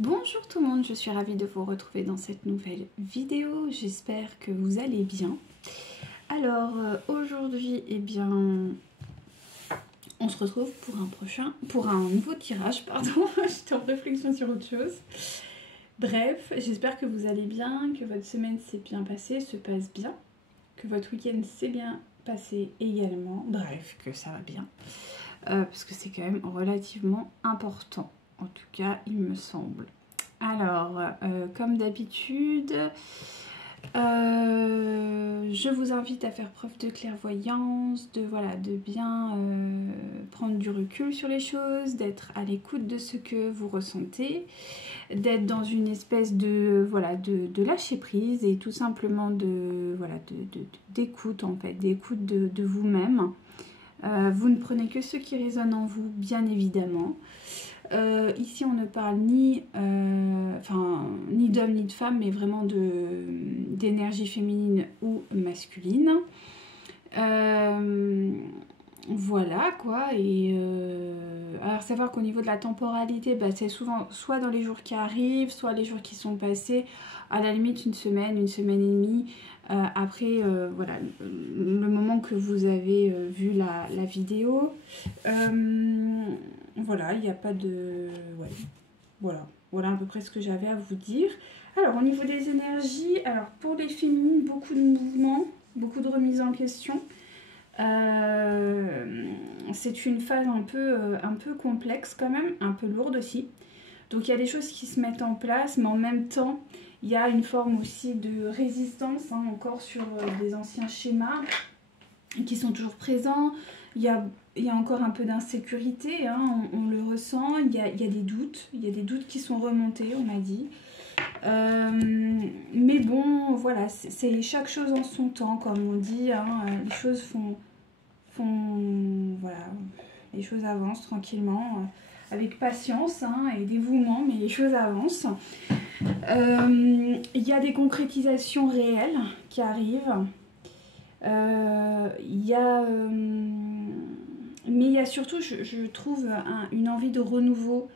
Bonjour tout le monde, je suis ravie de vous retrouver dans cette nouvelle vidéo. J'espère que vous allez bien. Alors aujourd'hui, on se retrouve pour un nouveau tirage, pardon. J'étais en réflexion sur autre chose. Bref, j'espère que vous allez bien, que votre semaine s'est bien passée, se passe bien, que votre week-end s'est bien passé également. Bref, que ça va bien, parce que c'est quand même relativement important. En tout cas, il me semble. Alors, comme d'habitude, je vous invite à faire preuve de clairvoyance, de bien prendre du recul sur les choses, d'être à l'écoute de ce que vous ressentez, d'être dans une espèce de lâcher prise et tout simplement d'écoute en fait, d'écoute de vous-même. Vous ne prenez que ce qui résonne en vous, bien évidemment. Ici on ne parle ni d'homme ni de femme, mais vraiment d'énergie féminine ou masculine. Voilà quoi. Et alors savoir qu'au niveau de la temporalité, c'est souvent soit dans les jours qui arrivent, soit les jours qui sont passés, à la limite une semaine et demie. Après voilà, le moment que vous avez vu la vidéo. Voilà, il n'y a pas de... Ouais. Voilà à peu près ce que j'avais à vous dire. Alors, au niveau des énergies, alors pour les féminines, beaucoup de mouvements, beaucoup de remises en question. C'est une phase un peu complexe quand même, un peu lourde aussi. Donc, il y a des choses qui se mettent en place, mais en même temps, il y a une forme aussi de résistance, encore sur des anciens schémas qui sont toujours présents. Il y a encore un peu d'insécurité, on le ressent, il y a des doutes qui sont remontés, on m'a dit. Mais bon, voilà, c'est chaque chose en son temps, comme on dit, les choses voilà, les choses avancent tranquillement, avec patience et dévouement, mais les choses avancent. Il y a des concrétisations réelles qui arrivent. Mais il y a surtout, je trouve, une envie de renouveau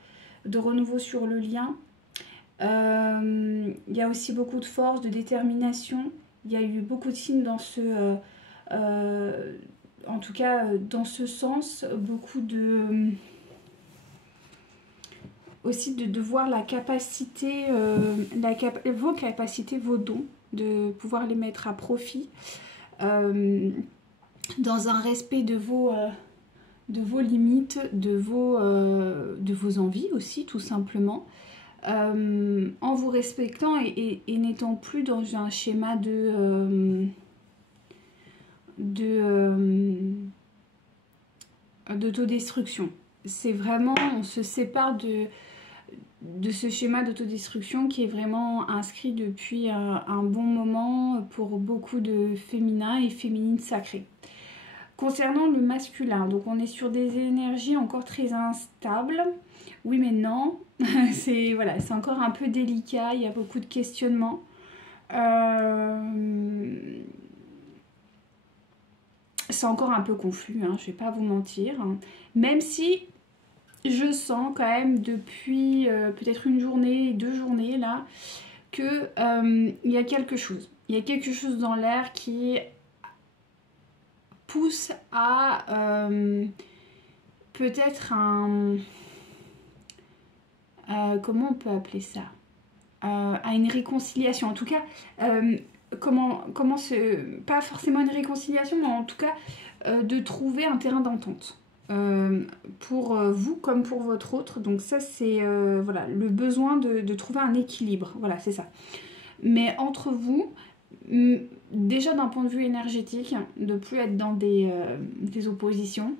sur le lien. Il y a aussi beaucoup de force, de détermination. Il y a eu beaucoup de signes dans en tout cas dans ce sens, beaucoup aussi de voir la capacité, vos capacités, vos dons, de pouvoir les mettre à profit. Dans un respect de vos limites, de vos envies aussi, tout simplement, en vous respectant et n'étant plus dans un schéma d'autodestruction. C'est vraiment, on se sépare de ce schéma d'autodestruction qui est vraiment inscrit depuis un bon moment pour beaucoup de féminins et féminines sacrées. Concernant le masculin, donc on est sur des énergies encore très instables. Oui mais non, c'est encore un peu délicat, il y a beaucoup de questionnements. C'est encore un peu confus, je vais pas vous mentir. Même si je sens quand même depuis peut-être une journée, 2 journées là, que il y a quelque chose. Il y a quelque chose dans l'air qui pousse à peut-être comment on peut appeler ça, à une réconciliation. En tout cas, pas forcément une réconciliation, mais en tout cas de trouver un terrain d'entente. Pour vous comme pour votre autre. Donc ça c'est le besoin de trouver un équilibre. Voilà, c'est ça. Mais entre vous, déjà d'un point de vue énergétique, de plus être dans des oppositions.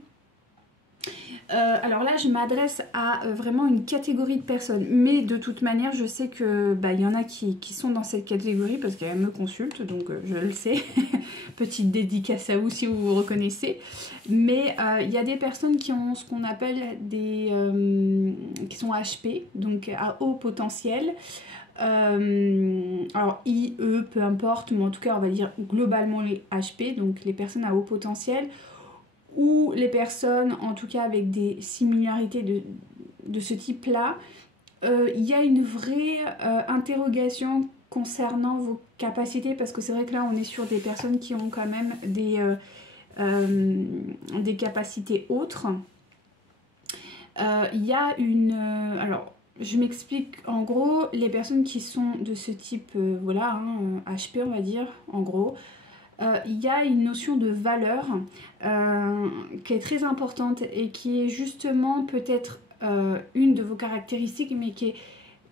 Alors là, je m'adresse à vraiment une catégorie de personnes. Mais de toute manière, je sais que il y en a qui sont dans cette catégorie parce qu'elles me consultent, donc je le sais. Petite dédicace à vous si vous vous reconnaissez. Mais il y a des personnes qui ont ce qu'on appelle qui sont HP, donc à haut potentiel. Alors I, E, peu importe, mais en tout cas on va dire globalement les HP, donc les personnes à haut potentiel, ou les personnes en tout cas avec des similarités de ce type là, il y a une vraie interrogation concernant vos capacités, parce que c'est vrai que là on est sur des personnes qui ont quand même des capacités autres. Il y a une... alors, je m'explique. En gros, les personnes qui sont de ce type, voilà, hein, HP on va dire, en gros, il y a une notion de valeur qui est très importante et qui est justement peut-être une de vos caractéristiques, mais qui est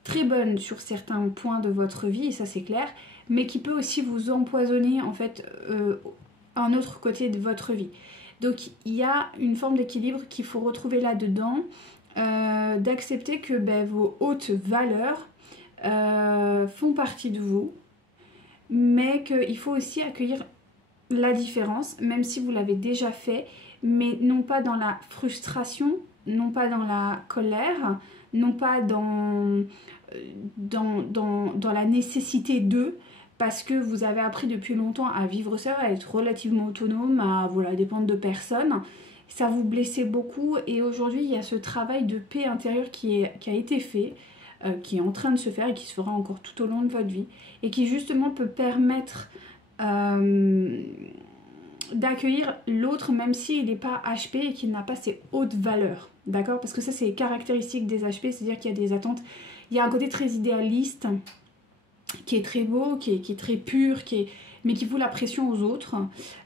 très bonne sur certains points de votre vie, et ça c'est clair, mais qui peut aussi vous empoisonner en fait un autre côté de votre vie. Donc il y a une forme d'équilibre qu'il faut retrouver là-dedans, d'accepter que vos hautes valeurs font partie de vous, mais qu'il faut aussi accueillir la différence, même si vous l'avez déjà fait, mais non pas dans la frustration, non pas dans la colère, non pas dans la nécessité de, parce que vous avez appris depuis longtemps à vivre seul, à être relativement autonome, à voilà, dépendre de personne. Ça vous blessait beaucoup, et aujourd'hui il y a ce travail de paix intérieure qui a été fait, qui est en train de se faire et qui se fera encore tout au long de votre vie, et qui justement peut permettre d'accueillir l'autre même s'il n'est pas HP et qu'il n'a pas ses hautes valeurs, d'accord? Parce que ça c'est caractéristique des HP, c'est-à-dire qu'il y a des attentes, il y a un côté très idéaliste qui est très beau, qui est très pur, mais qui fout la pression aux autres.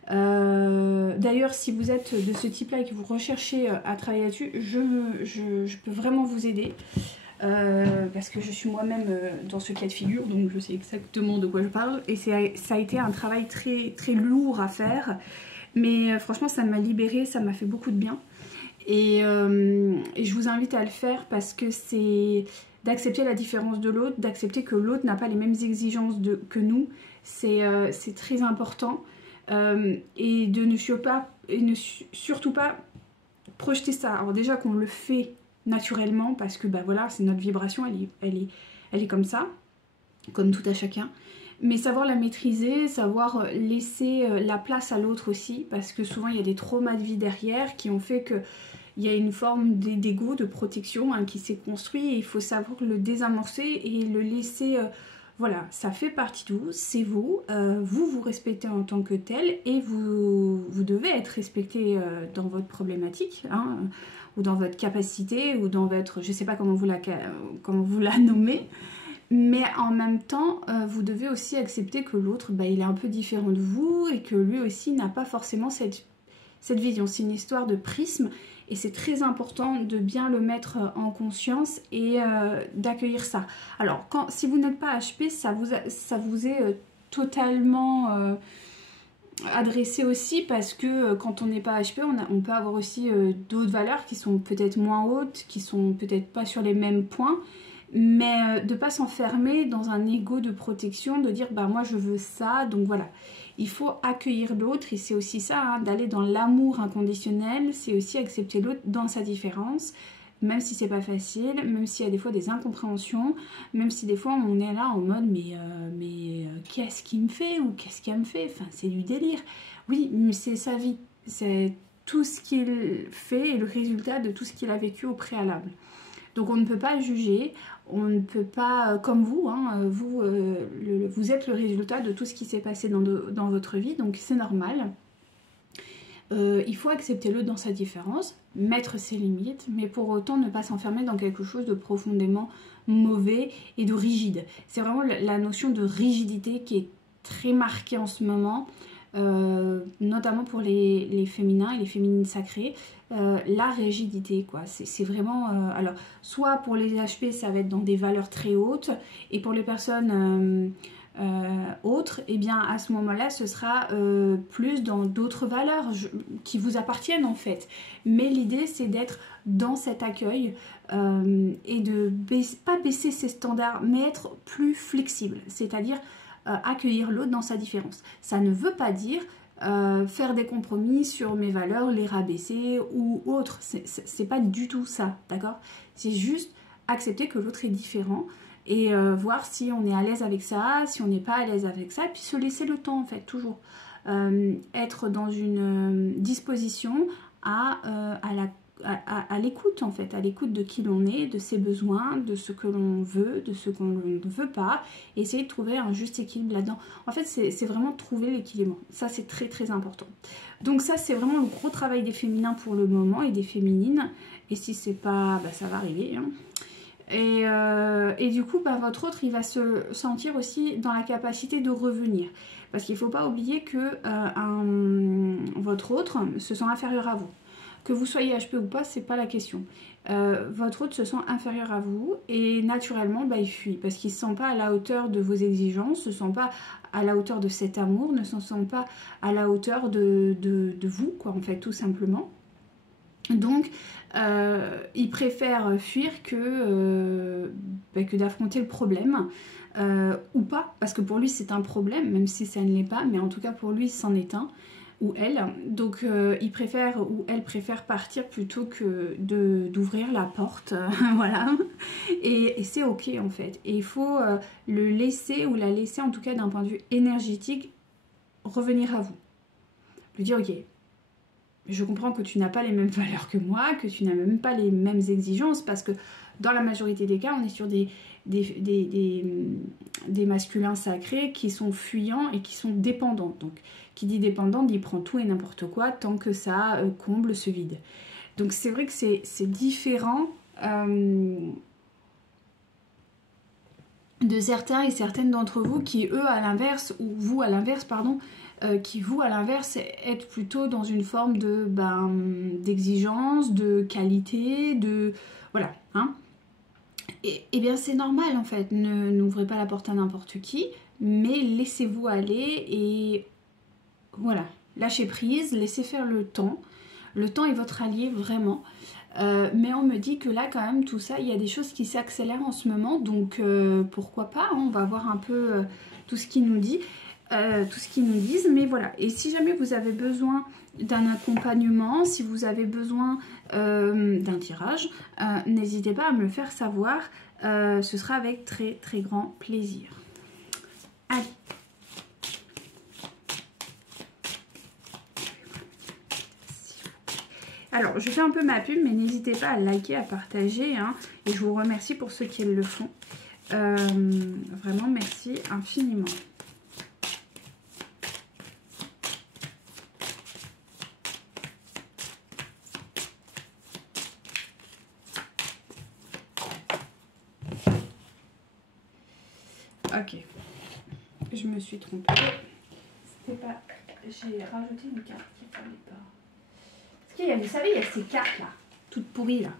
D'ailleurs, si vous êtes de ce type-là et que vous recherchez à travailler là-dessus, je peux vraiment vous aider. Parce que je suis moi-même dans ce cas de figure, donc je sais exactement de quoi je parle, et ça a été un travail très, très lourd à faire, mais franchement ça m'a libérée, ça m'a fait beaucoup de bien, et je vous invite à le faire parce que c'est d'accepter la différence de l'autre, d'accepter que l'autre n'a pas les mêmes exigences que nous, c'est très important, et de ne surtout pas projeter ça. Alors déjà qu'on le fait naturellement, parce que voilà, c'est notre vibration, elle est comme ça, comme tout à chacun, mais savoir la maîtriser, savoir laisser la place à l'autre aussi, parce que souvent il y a des traumas de vie derrière qui ont fait que il y a une forme d'ego, de protection qui s'est construit, et il faut savoir le désamorcer et le laisser, voilà, ça fait partie de vous, c'est vous, vous respectez en tant que tel, et vous devez être respecté dans votre problématique, hein, ou dans votre capacité, ou dans votre... je sais pas comment vous la nommez, mais en même temps, vous devez aussi accepter que l'autre, il est un peu différent de vous, et que lui aussi n'a pas forcément cette vision. C'est une histoire de prisme, et c'est très important de bien le mettre en conscience et d'accueillir ça. Alors, si vous n'êtes pas HP, ça vous est totalement... adressé aussi, parce que quand on n'est pas HP, on peut avoir aussi d'autres valeurs qui sont peut-être moins hautes, qui sont peut-être pas sur les mêmes points, mais de pas s'enfermer dans un ego de protection, de dire moi je veux ça, donc voilà. Il faut accueillir l'autre, et c'est aussi ça, hein, d'aller dans l'amour inconditionnel, c'est aussi accepter l'autre dans sa différence, même si c'est pas facile, même s'il y a des fois des incompréhensions, même si des fois on est là en mode mais qu'est-ce qu'il me fait, ou qu'est-ce qu'elle me fait, enfin c'est du délire. Oui, mais c'est sa vie, c'est tout ce qu'il fait et le résultat de tout ce qu'il a vécu au préalable. Donc on ne peut pas juger, on ne peut pas, comme vous, hein, vous êtes le résultat de tout ce qui s'est passé dans votre vie, donc c'est normal. Il faut accepter l'autre dans sa différence, mettre ses limites, mais pour autant ne pas s'enfermer dans quelque chose de profondément mauvais et de rigide. C'est vraiment la notion de rigidité qui est très marquée en ce moment, notamment pour les féminins et les féminines sacrées. La rigidité, quoi, c'est vraiment... alors, soit pour les HP, ça va être dans des valeurs très hautes, et pour les personnes... autres, et bien à ce moment-là ce sera plus dans d'autres valeurs qui vous appartiennent en fait, mais l'idée c'est d'être dans cet accueil et de pas baisser ses standards, mais être plus flexible, c'est-à-dire accueillir l'autre dans sa différence. Ça ne veut pas dire faire des compromis sur mes valeurs, les rabaisser ou autre, c'est pas du tout ça, d'accord? C'est juste accepter que l'autre est différent, et voir si on est à l'aise avec ça, si on n'est pas à l'aise avec ça, et puis se laisser le temps en fait, toujours. Être dans une disposition à à l'écoute en fait, à l'écoute de qui l'on est, de ses besoins, de ce que l'on veut, de ce qu'on ne veut pas, et essayer de trouver un juste équilibre là-dedans. En fait, c'est vraiment trouver l'équilibre. Ça, c'est très très important. Donc ça, c'est vraiment le gros travail des féminins pour le moment et des féminines. Et si c'est pas, bah, ça va arriver. Hein. Et du coup, bah, votre autre, il va se sentir aussi dans la capacité de revenir. Parce qu'il ne faut pas oublier que votre autre se sent inférieur à vous. Que vous soyez HP ou pas, c'est pas la question. Votre autre se sent inférieur à vous et naturellement, bah, il fuit. Parce qu'il ne se sent pas à la hauteur de vos exigences, ne se sent pas à la hauteur de cet amour, ne se sent pas à la hauteur de vous, quoi, en fait, tout simplement. Donc, il préfère fuir que d'affronter le problème, ou pas, parce que pour lui c'est un problème, même si ça ne l'est pas, mais en tout cas pour lui c'en est un, ou elle. Donc il préfère, ou elle préfère partir plutôt que d'ouvrir la porte, voilà. Et c'est ok en fait. Et il faut le laisser, ou la laisser en tout cas d'un point de vue énergétique, revenir à vous. Lui dire ok, je comprends que tu n'as pas les mêmes valeurs que moi, que tu n'as même pas les mêmes exigences, parce que dans la majorité des cas, on est sur des masculins sacrés qui sont fuyants et qui sont dépendants. Donc, qui dit dépendant, dit prend tout et n'importe quoi tant que ça comble ce vide. Donc, c'est vrai que c'est différent de certains et certaines d'entre vous qui, eux, à l'inverse, ou vous à l'inverse, pardon, qui vous à l'inverse êtes plutôt dans une forme de d'exigence, de qualité, de voilà, hein. Et bien c'est normal en fait, n'ouvrez pas la porte à n'importe qui, mais laissez-vous aller et voilà, lâchez prise, laissez faire le temps. Le temps est votre allié vraiment. Mais on me dit que là quand même tout ça, il y a des choses qui s'accélèrent en ce moment, donc pourquoi pas, hein, on va voir un peu tout ce qu'ils nous dit. Tout ce qu'ils nous disent, mais voilà. Et si jamais vous avez besoin d'un accompagnement, si vous avez besoin d'un tirage, n'hésitez pas à me le faire savoir, ce sera avec très très grand plaisir. Allez. Alors, je fais un peu ma pub, mais n'hésitez pas à liker, à partager, hein, et je vous remercie pour ceux qui le font. Vraiment, merci infiniment. Ok, je me suis trompée. C'était pas. J'ai rajouté une carte qui ne fallait pas. Parce qu'il y a, vous savez, il y a ces cartes là, toutes pourries là.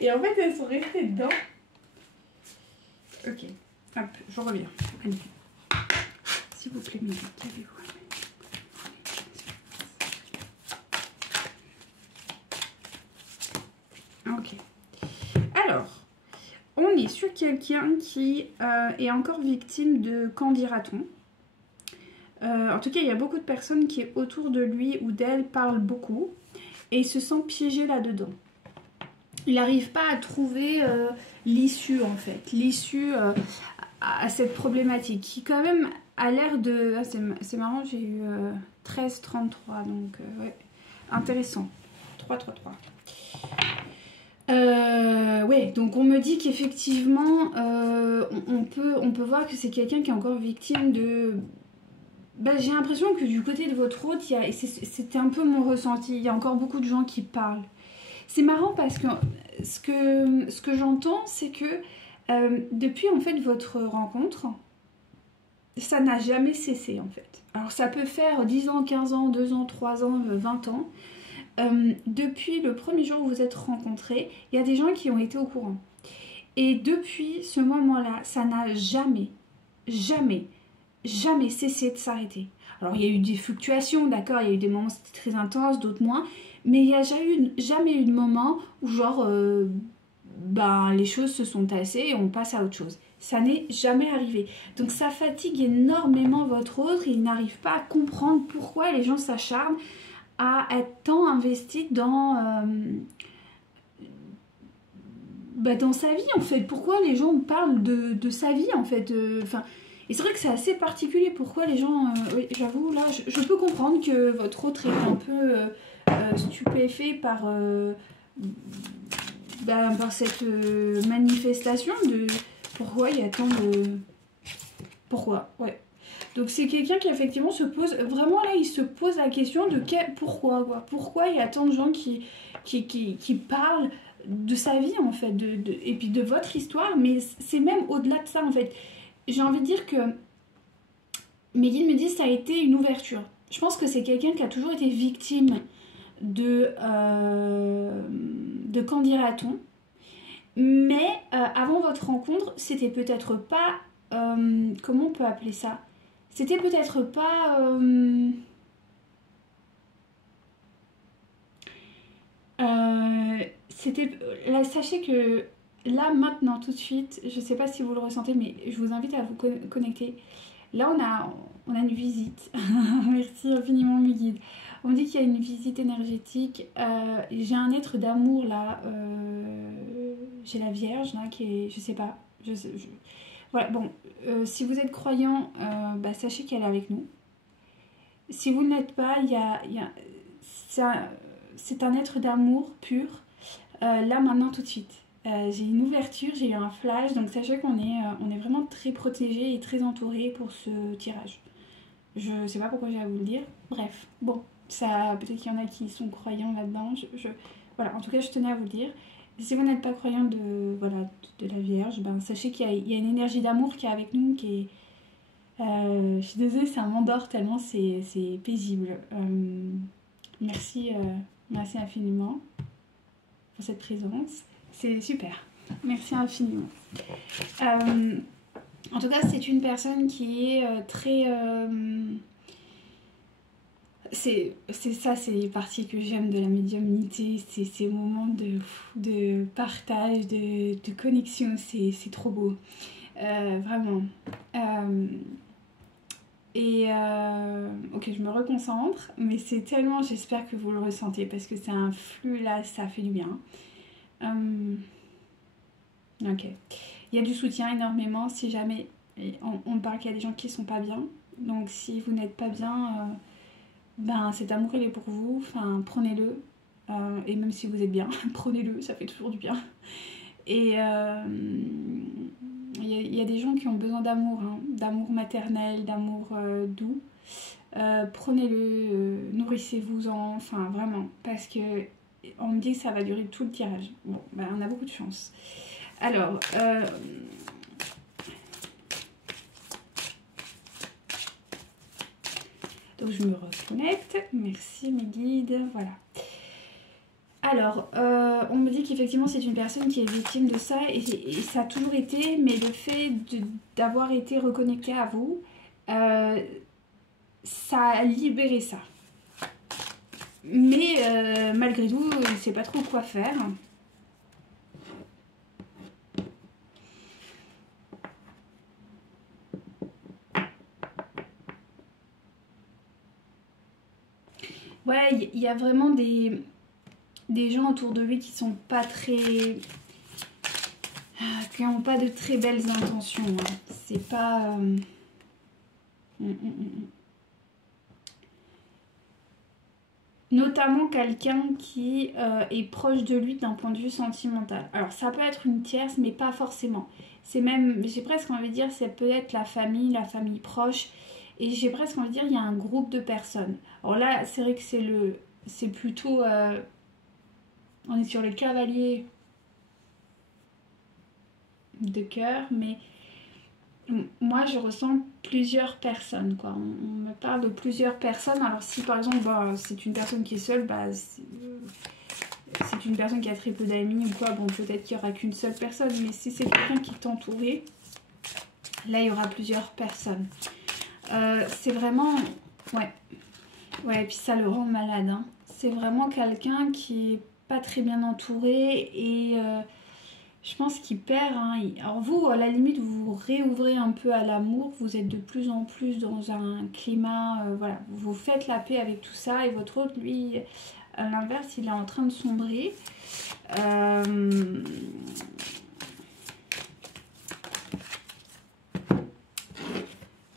Et en fait, elles sont restées dedans. Ok, hop, je reviens. Allez. S'il vous plaît, calmez-vous. Ok. Alors. On est sur quelqu'un qui est encore victime de qu'en dira-t-on. En tout cas, il y a beaucoup de personnes qui, autour de lui ou d'elle, parlent beaucoup et il se sent piégé là-dedans. Il n'arrive pas à trouver l'issue, en fait, l'issue à cette problématique qui, quand même, a l'air de... Ah, c'est marrant, j'ai eu 13,33, donc ouais, intéressant. 3,33. Ouais, donc on me dit qu'effectivement on peut voir que c'est quelqu'un qui est encore victime de... j'ai l'impression que du côté de votre hôte, c'était un peu mon ressenti, il y a encore beaucoup de gens qui parlent. C'est marrant parce que ce que j'entends, c'est que depuis en fait votre rencontre, ça n'a jamais cessé en fait. Alors ça peut faire 10 ans, 15 ans, 2 ans, 3 ans, 20 ans. Depuis le premier jour où vous êtes rencontrés, il y a des gens qui ont été au courant. Et depuis ce moment-là, ça n'a jamais cessé de s'arrêter. Alors il y a eu des fluctuations, d'accord, il y a eu des moments où c'était très intense, d'autres moins, mais il n'y a jamais eu de moment où genre les choses se sont tassées et on passe à autre chose. Ça n'est jamais arrivé. Donc ça fatigue énormément votre autre, il n'arrive pas à comprendre pourquoi les gens s'acharnent à être tant investi dans sa vie en fait. Pourquoi les gens parlent de sa vie en fait. Et c'est vrai que c'est assez particulier pourquoi les gens... oui, j'avoue, là, je peux comprendre que votre autre est un peu stupéfait par, par cette manifestation de pourquoi il y a tant de... Pourquoi, ouais. Donc c'est quelqu'un qui effectivement se pose, vraiment là il se pose la question de pourquoi quoi. Pourquoi il y a tant de gens qui parlent de sa vie en fait, et puis de votre histoire, mais c'est même au-delà de ça en fait. J'ai envie de dire que mes guides me disent que ça a été une ouverture. Je pense que c'est quelqu'un qui a toujours été victime de qu'en dira-t-on. Mais avant votre rencontre, c'était peut-être pas... comment on peut appeler ça? C'était peut-être pas... là, sachez que là, maintenant, tout de suite, je sais pas si vous le ressentez, mais je vous invite à vous connecter. Là, on a une visite. Merci infiniment, mes guides. On me dit qu'il y a une visite énergétique. J'ai un être d'amour, là. J'ai la Vierge, là, qui est... Je sais pas. Voilà, bon. Si vous êtes croyant, sachez qu'elle est avec nous. Si vous ne l'êtes pas, c'est un être d'amour pur. Là, maintenant, tout de suite. J'ai une ouverture, j'ai eu un flash, donc sachez qu'on est vraiment très protégé et très entouré pour ce tirage. Je sais pas pourquoi j'ai à vous le dire. Bref, bon, ça peut-être qu'il y en a qui sont croyants là-dedans. Voilà, en tout cas, je tenais à vous le dire. Et si vous n'êtes pas croyant de la Vierge, sachez qu'il y a une énergie d'amour qui est avec nous, qui est... je suis désolée, ça m'endort tellement c'est paisible. Merci infiniment pour cette présence. C'est super. Merci infiniment. En tout cas, c'est une personne qui est très... c'est ça, c'est les parties que j'aime de la médiumnité. C'est ces moments de partage, de connexion. C'est trop beau. Vraiment. Ok, je me reconcentre. Mais c'est tellement... J'espère que vous le ressentez parce que c'est un flux là, ça fait du bien. Ok. Il y a du soutien énormément si jamais on parle qu'il y a des gens qui sont pas bien. Donc si vous n'êtes pas bien, cet amour il est pour vous. Enfin, prenez-le. Et même si vous êtes bien, prenez-le, ça fait toujours du bien. Et il y a des gens qui ont besoin d'amour, hein, d'amour maternel, d'amour doux. Prenez-le, nourrissez-vous-en, enfin vraiment, parce que on me dit que ça va durer tout le tirage. Bon, on a beaucoup de chance. Alors, donc je me reconnecte. Merci mes guides, voilà. Alors, on me dit qu'effectivement c'est une personne qui est victime de ça et ça a toujours été, mais le fait d'avoir été reconnecté à vous, ça a libéré ça. Mais malgré tout, il ne sait pas trop quoi faire. Ouais, il y a vraiment des gens autour de lui qui sont pas très... qui n'ont pas de très belles intentions. Hein. C'est pas... Notamment quelqu'un qui est proche de lui d'un point de vue sentimental. Alors ça peut être une tierce, mais pas forcément. C'est même, j'ai presque envie de dire, c'est peut-être la famille proche. Et j'ai presque envie de dire, il y a un groupe de personnes. Alors là, c'est vrai que c'est plutôt... on est sur les cavaliers de cœur, mais... Moi, je ressens plusieurs personnes, quoi. On me parle de plusieurs personnes. Alors, si par exemple, c'est une personne qui est seule, c'est une personne qui a très peu d'amis ou quoi, bon, peut-être qu'il n'y aura qu'une seule personne. Mais si c'est quelqu'un qui est entouré, là, il y aura plusieurs personnes. C'est vraiment... Ouais, et puis ça le rend malade. Hein. C'est vraiment quelqu'un qui est pas très bien entouré et... je pense qu'il perd. Hein. Alors vous, à la limite, vous vous réouvrez un peu à l'amour. Vous êtes de plus en plus dans un climat... voilà, vous faites la paix avec tout ça. Et votre autre, lui, à l'inverse, il est en train de sombrer.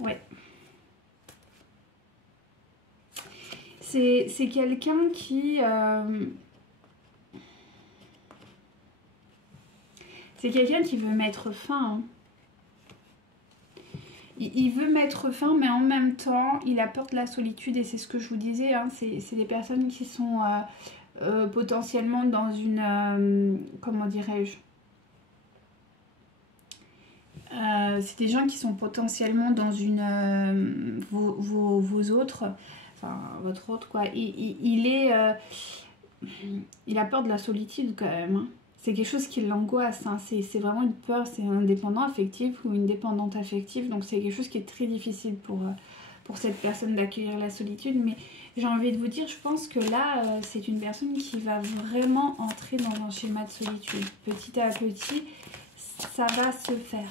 Ouais. c'est quelqu'un qui... c'est quelqu'un qui veut mettre fin. Hein. Il veut mettre fin, mais en même temps, il a peur de la solitude. Et c'est ce que je vous disais, hein, c'est des personnes qui sont potentiellement dans une... comment dirais-je, c'est des gens qui sont potentiellement dans une... vos autres... Enfin, votre autre, quoi. Il a peur de la solitude, quand même. Hein. C'est quelque chose qui l'angoisse. Hein. C'est vraiment une peur. C'est un dépendant affectif ou une dépendante affective. Donc, c'est quelque chose qui est très difficile pour cette personne d'accueillir la solitude. Mais j'ai envie de vous dire, je pense que là, c'est une personne qui va vraiment entrer dans un schéma de solitude. Petit à petit, ça va se faire.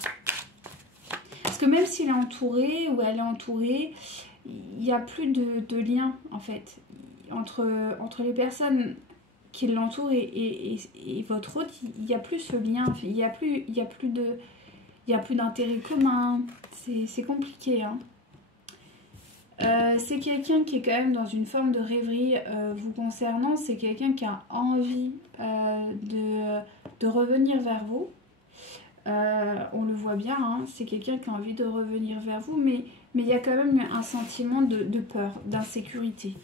Parce que même s'il est entouré ou elle est entourée, il n'y a plus de lien, en fait, entre les personnes qui l'entourent et votre hôte. Il n'y a plus ce lien, il n'y a plus d'intérêt commun. C'est compliqué, hein. C'est quelqu'un qui est quand même dans une forme de rêverie vous concernant. C'est quelqu'un qui a envie de revenir vers vous. On le voit bien, hein, c'est quelqu'un qui a envie de revenir vers vous, mais il y a quand même un sentiment de peur, d'insécurité.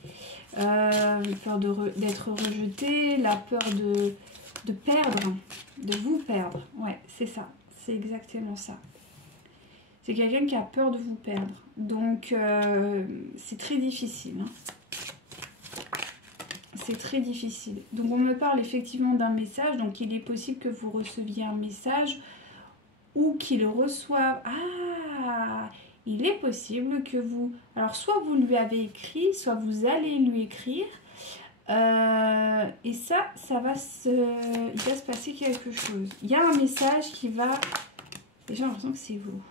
Peur d'être rejeté, la peur de perdre, de vous perdre. Ouais, c'est ça, c'est exactement ça. C'est quelqu'un qui a peur de vous perdre. Donc, c'est très difficile. Hein. C'est très difficile. Donc, on me parle effectivement d'un message. Donc, il est possible que vous receviez un message ou qu'il reçoive... Ah, il est possible que vous... Alors, soit vous lui avez écrit, soit vous allez lui écrire. Et ça va il va se passer quelque chose. Il y a un message qui va... Et j'ai l'impression que c'est vous.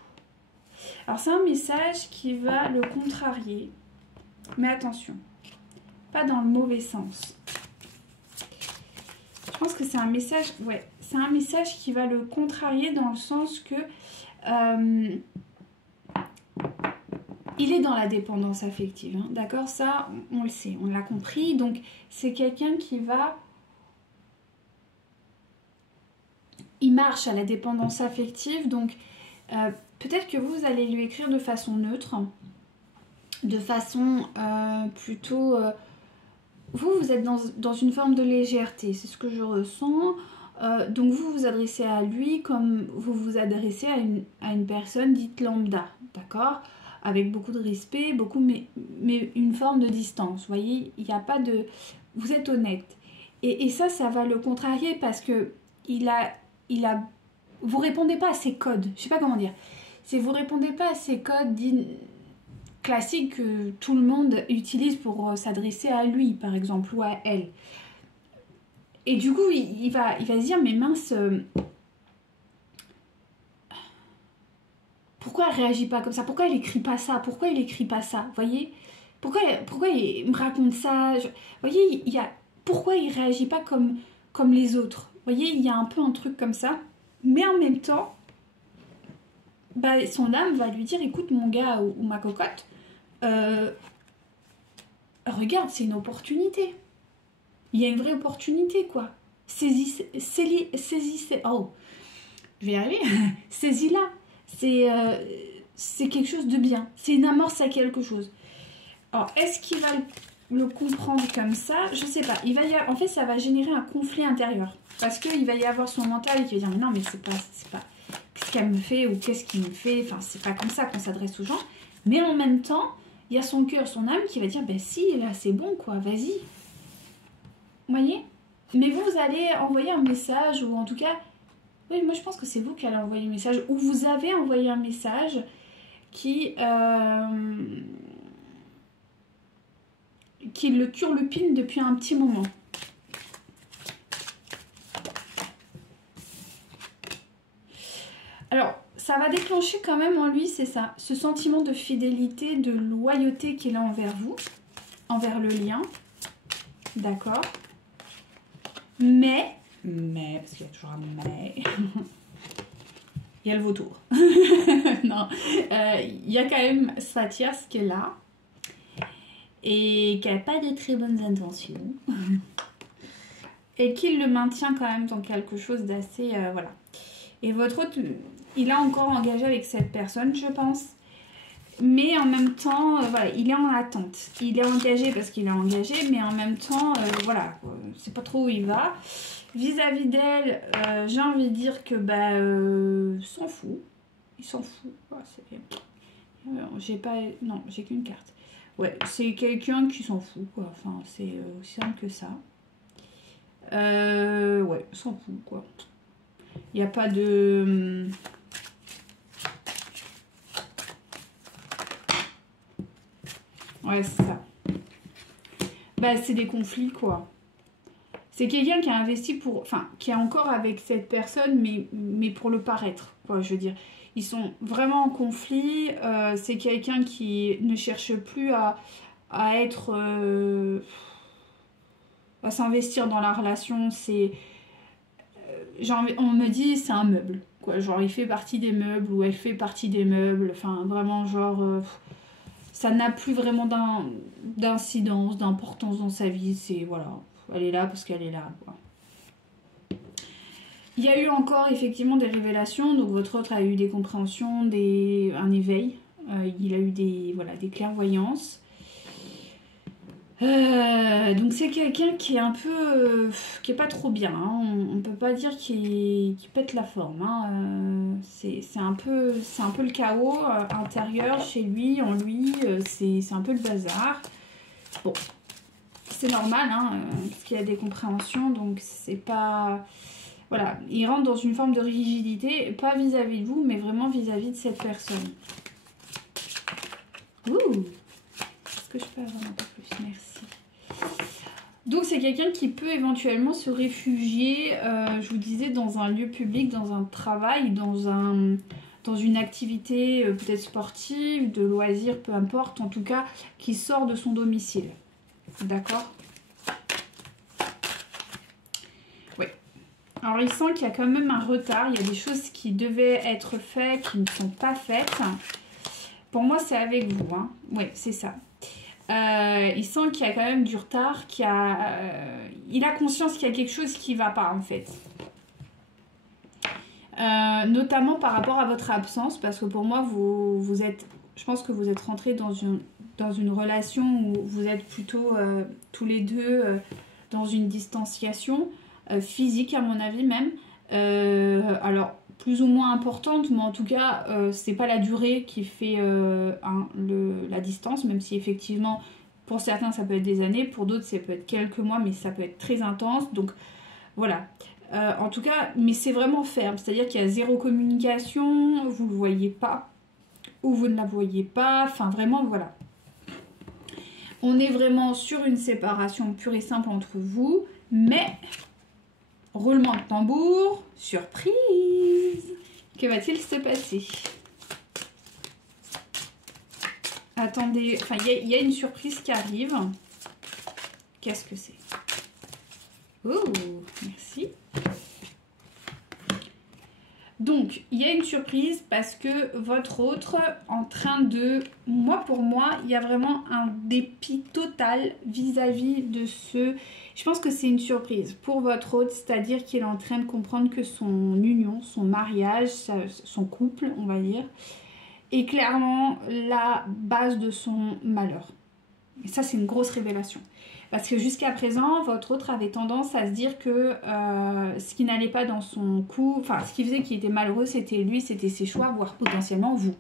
Alors, c'est un message qui va le contrarier. Mais attention, pas dans le mauvais sens. Je pense que c'est un message... Ouais, c'est un message qui va le contrarier dans le sens que... il est dans la dépendance affective, hein, d'accord? Ça, on le sait, on l'a compris. Donc, c'est quelqu'un qui va... Il marche à la dépendance affective, donc peut-être que vous allez lui écrire de façon neutre, de façon plutôt... vous êtes dans une forme de légèreté, c'est ce que je ressens. Donc, vous vous adressez à lui comme vous vous adressez à une personne dite lambda, d'accord? Avec beaucoup de respect, mais une forme de distance, vous voyez, il n'y a pas de... Vous êtes honnête. Et ça va le contrarier parce que vous répondez pas à ses codes, je sais pas comment dire. Vous répondez pas à ces codes classiques que tout le monde utilise pour s'adresser à lui, par exemple, ou à elle. Et du coup, il va se dire, mais mince... pourquoi elle réagit pas comme ça? Pourquoi elle écrit pas ça? Pourquoi il écrit pas ça? Vous voyez? Pourquoi il me raconte ça? Vous voyez, pourquoi il réagit pas comme les autres? Vous voyez, il y a un peu un truc comme ça. Mais en même temps, bah, son âme va lui dire, écoute mon gars ou ma cocotte, regarde, c'est une opportunité. Il y a une vraie opportunité, quoi. Saisis, oh, je vais y arriver. Saisis-la. C'est quelque chose de bien. C'est une amorce à quelque chose. Alors, est-ce qu'il va le comprendre comme ça? Je sais pas. En fait, ça va générer un conflit intérieur. Parce qu'il va y avoir son mental qui va dire, mais non, mais c'est pas qu'est-ce qu'elle me fait ou qu'est-ce qu'il me fait. Enfin, c'est pas comme ça qu'on s'adresse aux gens. Mais en même temps, il y a son cœur, son âme qui va dire, ben si, là, c'est bon, quoi, vas-y. Vous voyez? Mais vous allez envoyer un message ou en tout cas... Oui, moi je pense que c'est vous qui allez envoyer un message ou vous avez envoyé un message qui le turlupine depuis un petit moment. Alors, ça va déclencher quand même en lui, c'est ça, ce sentiment de fidélité, de loyauté qu'il a envers vous, envers le lien. D'accord. Mais, parce qu'il y a toujours un mais, il y a le vautour. Non, il y a quand même sa tierce qui est là. et qui n'a pas de très bonnes intentions. Et qui le maintient quand même dans quelque chose d'assez... voilà. Et votre autre, il a encore engagé avec cette personne, je pense. Mais en même temps, voilà, il est en attente. Il est engagé parce qu'il est engagé, mais en même temps, voilà, c'est pas trop où il va. Vis-à-vis d'elle, j'ai envie de dire que, bah, s'en fout. Il s'en fout. Ouais, j'ai pas... Non, j'ai qu'une carte. Ouais, c'est quelqu'un qui s'en fout, quoi. Enfin, c'est aussi simple que ça. Ouais, s'en fout, quoi. Il n'y a pas de... Ouais, c'est ça. Bah, c'est des conflits, quoi. C'est quelqu'un qui a investi pour... Enfin, qui est encore avec cette personne, mais pour le paraître, quoi, je veux dire. Ils sont vraiment en conflit. C'est quelqu'un qui ne cherche plus à être... à s'investir dans la relation. C'est... genre, on me dit, c'est un meuble, quoi. Genre, il fait partie des meubles ou elle fait partie des meubles. Enfin, vraiment, genre... ça n'a plus vraiment d'incidence, d'importance dans sa vie. C'est, voilà, elle est là parce qu'elle est là, quoi. Il y a eu encore effectivement des révélations. Donc votre autre a eu des compréhensions, un éveil. Il a eu des clairvoyances. Donc c'est quelqu'un qui est un peu... qui est pas trop bien. Hein. On ne peut pas dire qu'il pète la forme. Hein. C'est un peu le chaos intérieur chez lui, en lui. C'est un peu le bazar. Bon, c'est normal, hein, parce qu'il y a des compréhensions. Donc c'est pas... Voilà, il rentre dans une forme de rigidité, pas vis-à-vis de vous, mais vraiment vis-à-vis de cette personne. Ouh! Est-ce que je peux avoir un peu plus? Merci. Donc c'est quelqu'un qui peut éventuellement se réfugier, je vous disais, dans un lieu public, dans un travail, dans une activité peut-être sportive, de loisirs, peu importe, en tout cas, qui sort de son domicile. D'accord? Oui. Alors il sent qu'il y a quand même un retard, il y a des choses qui devaient être faites, qui ne sont pas faites. Pour moi c'est avec vous, hein. Oui, c'est ça. Il sent qu'il y a quand même du retard, il a conscience qu'il y a quelque chose qui ne va pas en fait. Notamment par rapport à votre absence, parce que pour moi, je pense que vous êtes rentrés dans une relation où vous êtes plutôt tous les deux dans une distanciation physique à mon avis même. Alors plus ou moins importante, mais en tout cas c'est pas la durée qui fait la distance, même si effectivement pour certains ça peut être des années, pour d'autres ça peut être quelques mois, mais ça peut être très intense. Donc voilà. En tout cas, mais c'est vraiment ferme, c'est-à-dire qu'il y a zéro communication, vous ne le voyez pas, ou vous ne la voyez pas, enfin vraiment voilà. On est vraiment sur une séparation pure et simple entre vous, mais roulement de tambour, surprise! Que va-t-il se passer? Attendez, enfin il y a une surprise qui arrive. Qu'est-ce que c'est? Oh, merci. Donc, il y a une surprise parce que votre autre en train de... Pour moi, il y a vraiment un dépit total vis-à-vis de ce... Je pense que c'est une surprise pour votre autre, c'est-à-dire qu'il est en train de comprendre que son union, son mariage, son couple, on va dire, est clairement la base de son malheur. Et ça, c'est une grosse révélation. Parce que jusqu'à présent, votre autre avait tendance à se dire que ce qui n'allait pas dans son couple, enfin, ce qui faisait qu'il était malheureux, c'était lui, c'était ses choix, voire potentiellement vous.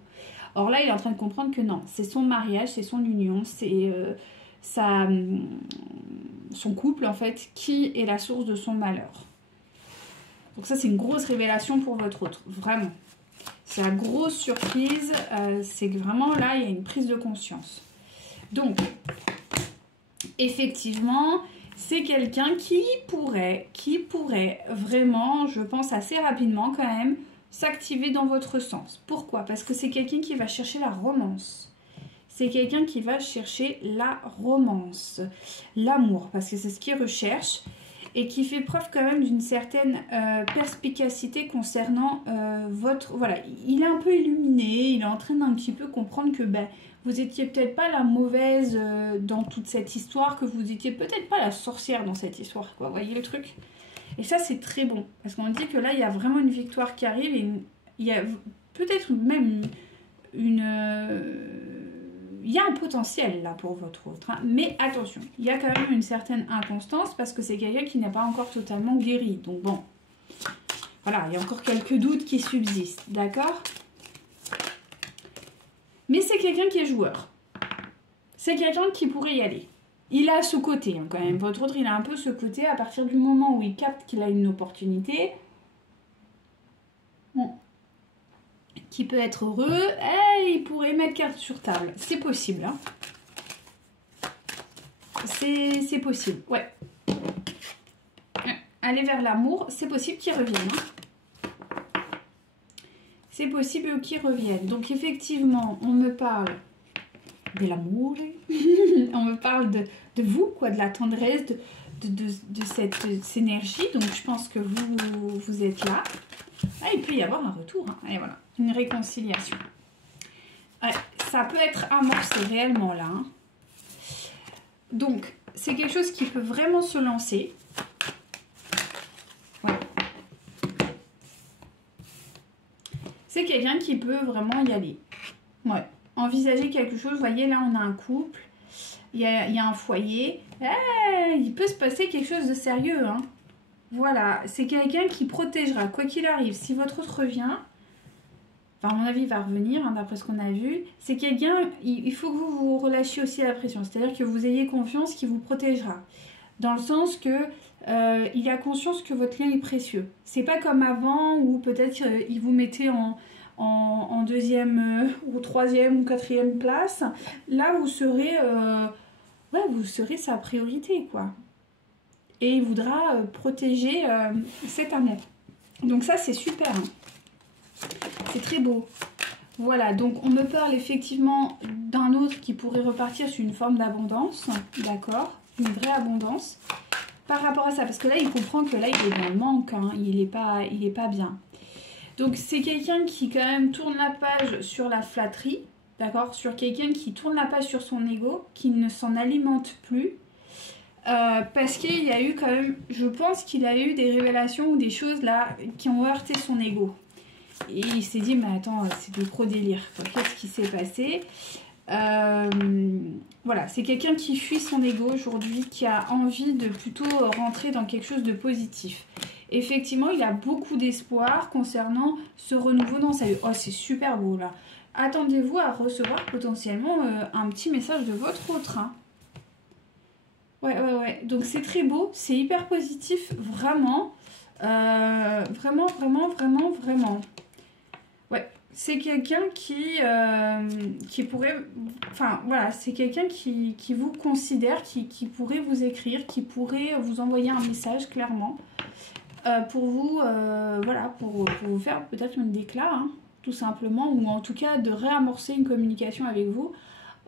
Or là, il est en train de comprendre que non, c'est son mariage, c'est son union, c'est son couple, en fait, qui est la source de son malheur. Donc ça, c'est une grosse révélation pour votre autre, vraiment. C'est la grosse surprise, c'est que vraiment, là, il y a une prise de conscience. Donc... effectivement, c'est quelqu'un qui pourrait vraiment, je pense assez rapidement quand même, s'activer dans votre sens. Pourquoi? Parce que c'est quelqu'un qui va chercher la romance. C'est quelqu'un qui va chercher la romance, l'amour, parce que c'est ce qu'il recherche. et qui fait preuve quand même d'une certaine perspicacité concernant votre... Voilà, il est un peu illuminé, il est en train d'un petit peu comprendre que vous étiez peut-être pas la mauvaise dans toute cette histoire, que vous étiez peut-être pas la sorcière dans cette histoire, quoi. Vous voyez le truc? Et ça, c'est très bon, parce qu'on dit que là, il y a vraiment une victoire qui arrive, et il y a peut-être même une... il y a un potentiel là pour votre autre, hein. Mais attention, il y a quand même une certaine inconstance parce que c'est quelqu'un qui n'est pas encore totalement guéri. Donc bon, voilà, il y a encore quelques doutes qui subsistent, d'accord? Mais c'est quelqu'un qui est joueur. C'est quelqu'un qui pourrait y aller. Il a ce côté, hein, quand même. Votre autre, il a un peu ce côté à partir du moment où il capte qu'il a une opportunité. Bon. Qui peut être heureux, il pourrait mettre carte sur table. C'est possible, hein. C'est possible, ouais. Aller vers l'amour, c'est possible qu'il revienne, hein. C'est possible qu'il revienne. Donc effectivement, on me parle de l'amour, on me parle de vous, quoi, de la tendresse, de cette énergie. Donc je pense que vous êtes là. Ah, il peut y avoir un retour, hein. Et voilà, une réconciliation. Ouais, ça peut être amorcé réellement là, hein. Donc, c'est quelque chose qui peut vraiment se lancer. Ouais. C'est quelqu'un qui peut vraiment y aller. Ouais. Envisager quelque chose. Vous voyez, là, on a un couple. Il y a un foyer. Il peut se passer quelque chose de sérieux, hein. Voilà, c'est quelqu'un qui protégera, quoi qu'il arrive. Si votre autre revient, enfin, à mon avis, il va revenir, hein, d'après ce qu'on a vu. C'est quelqu'un, il faut que vous vous relâchiez aussi la pression. C'est-à-dire que vous ayez confiance qu'il vous protégera. Dans le sens que il a conscience que votre lien est précieux. C'est pas comme avant où peut-être il vous mettait en deuxième ou troisième ou quatrième place. Là, vous serez, vous serez sa priorité, quoi. Et il voudra protéger cet amour. Donc ça, c'est super, hein. C'est très beau. Voilà, donc on me parle effectivement d'un autre qui pourrait repartir sur une forme d'abondance. D'accord, une vraie abondance. Par rapport à ça, parce que là, il comprend que là, il est dans le manque, hein. Il est pas bien. Donc c'est quelqu'un qui quand même tourne la page sur la flatterie. D'accord, sur quelqu'un qui tourne la page sur son ego, qui ne s'en alimente plus. Parce qu'il y a eu quand même, je pense qu'il a eu des révélations ou des choses là qui ont heurté son ego. Et il s'est dit, mais attends, c'est du gros délire. Qu'est-ce qui s'est passé? Voilà, c'est quelqu'un qui fuit son ego aujourd'hui, qui a envie de plutôt rentrer dans quelque chose de positif. Effectivement, il a beaucoup d'espoir concernant ce renouveau dans sa vie. Oh, c'est super beau là. Attendez-vous à recevoir potentiellement un petit message de votre autre, hein. Ouais. Donc c'est très beau, c'est hyper positif, vraiment. Vraiment. Ouais, c'est quelqu'un qui pourrait... Enfin, voilà, c'est quelqu'un qui vous considère, qui pourrait vous écrire, qui pourrait vous envoyer un message, clairement. Pour vous, voilà, pour vous faire peut-être une déclaration, hein, tout simplement. Ou en tout cas, de réamorcer une communication avec vous.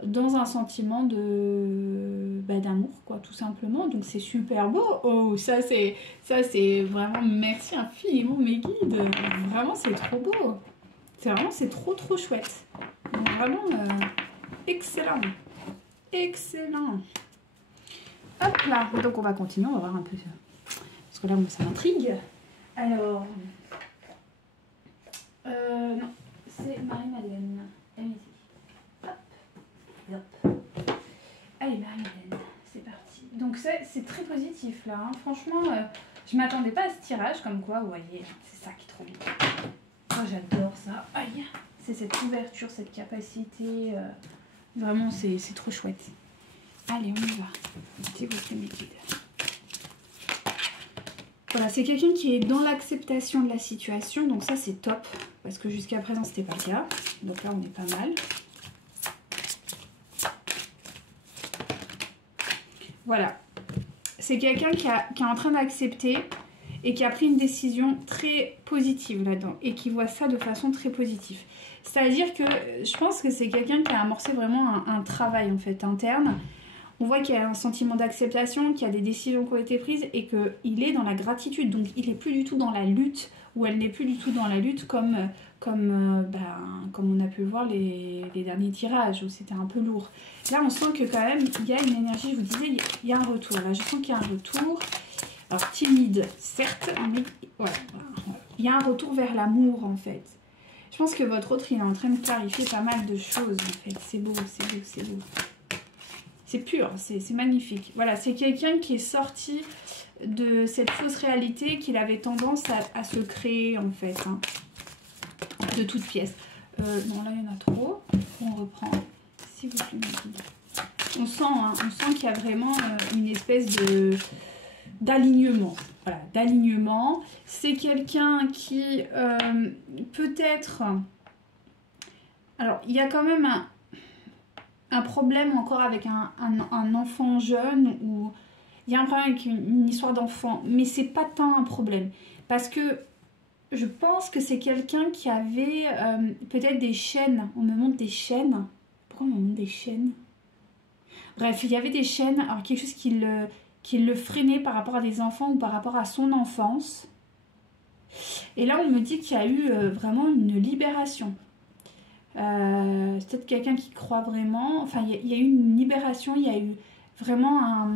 Dans un sentiment d'amour, quoi, tout simplement. Donc c'est super beau. Oh, ça c'est vraiment, merci infiniment mes guides. Vraiment, c'est trop beau. C'est trop chouette. Donc vraiment, excellent. Excellent. Hop là. Donc on va continuer, on va voir un peu. Parce que là, bon, ça m'intrigue. Alors, non, c'est Marie-Madeleine. Elle est ici. Allez, Marie-Madeleine, c'est parti. Donc c'est très positif là, hein. Franchement, je m'attendais pas à ce tirage, comme quoi, vous voyez, c'est ça qui est trop bien. Oh, j'adore ça. Aïe, c'est cette ouverture, cette capacité, vraiment c'est trop chouette. Allez, on y va. C'est votre mes guides. Voilà, c'est quelqu'un qui est dans l'acceptation de la situation, donc ça c'est top, parce que jusqu'à présent c'était pas le cas. Donc là on est pas mal. Voilà, c'est quelqu'un qui est en train d'accepter et qui a pris une décision très positive là-dedans et qui voit ça de façon très positive. C'est-à-dire que je pense que c'est quelqu'un qui a amorcé vraiment un travail en fait interne. on voit qu'il y a un sentiment d'acceptation, qu'il y a des décisions qui ont été prises et qu'il est dans la gratitude. Donc il n'est plus du tout dans la lutte, ou elle n'est plus du tout dans la lutte comme on a pu le voir les derniers tirages où c'était un peu lourd. Là on sent que quand même il y a une énergie, je vous disais, il y a un retour. Là je sens qu'il y a un retour. Alors timide, certes, mais voilà, il y a un retour vers l'amour en fait. Je pense que votre autre il est en train de clarifier pas mal de choses en fait. C'est beau, c'est beau, c'est beau. C'est pur, c'est magnifique. Voilà, c'est quelqu'un qui est sorti de cette fausse réalité qu'il avait tendance à se créer en fait, hein, de toutes pièces. Non, là il y en a trop. On reprend. S'il vous plaît, on sent qu'il y a vraiment une espèce d'alignement. Voilà, d'alignement. C'est quelqu'un qui peut-être... Alors, il y a quand même un problème encore avec un enfant jeune, ou il y a un problème avec une histoire d'enfant, mais c'est pas tant un problème. Parce que je pense que c'est quelqu'un qui avait peut-être des chaînes. On me montre des chaînes. Pourquoi on me montre des chaînes? Bref, il y avait des chaînes, alors quelque chose qui le freinait par rapport à des enfants ou par rapport à son enfance. Et là, on me dit qu'il y a eu vraiment une libération. C'est peut-être quelqu'un qui croit vraiment. Enfin, il y a eu une libération, il y a eu vraiment un...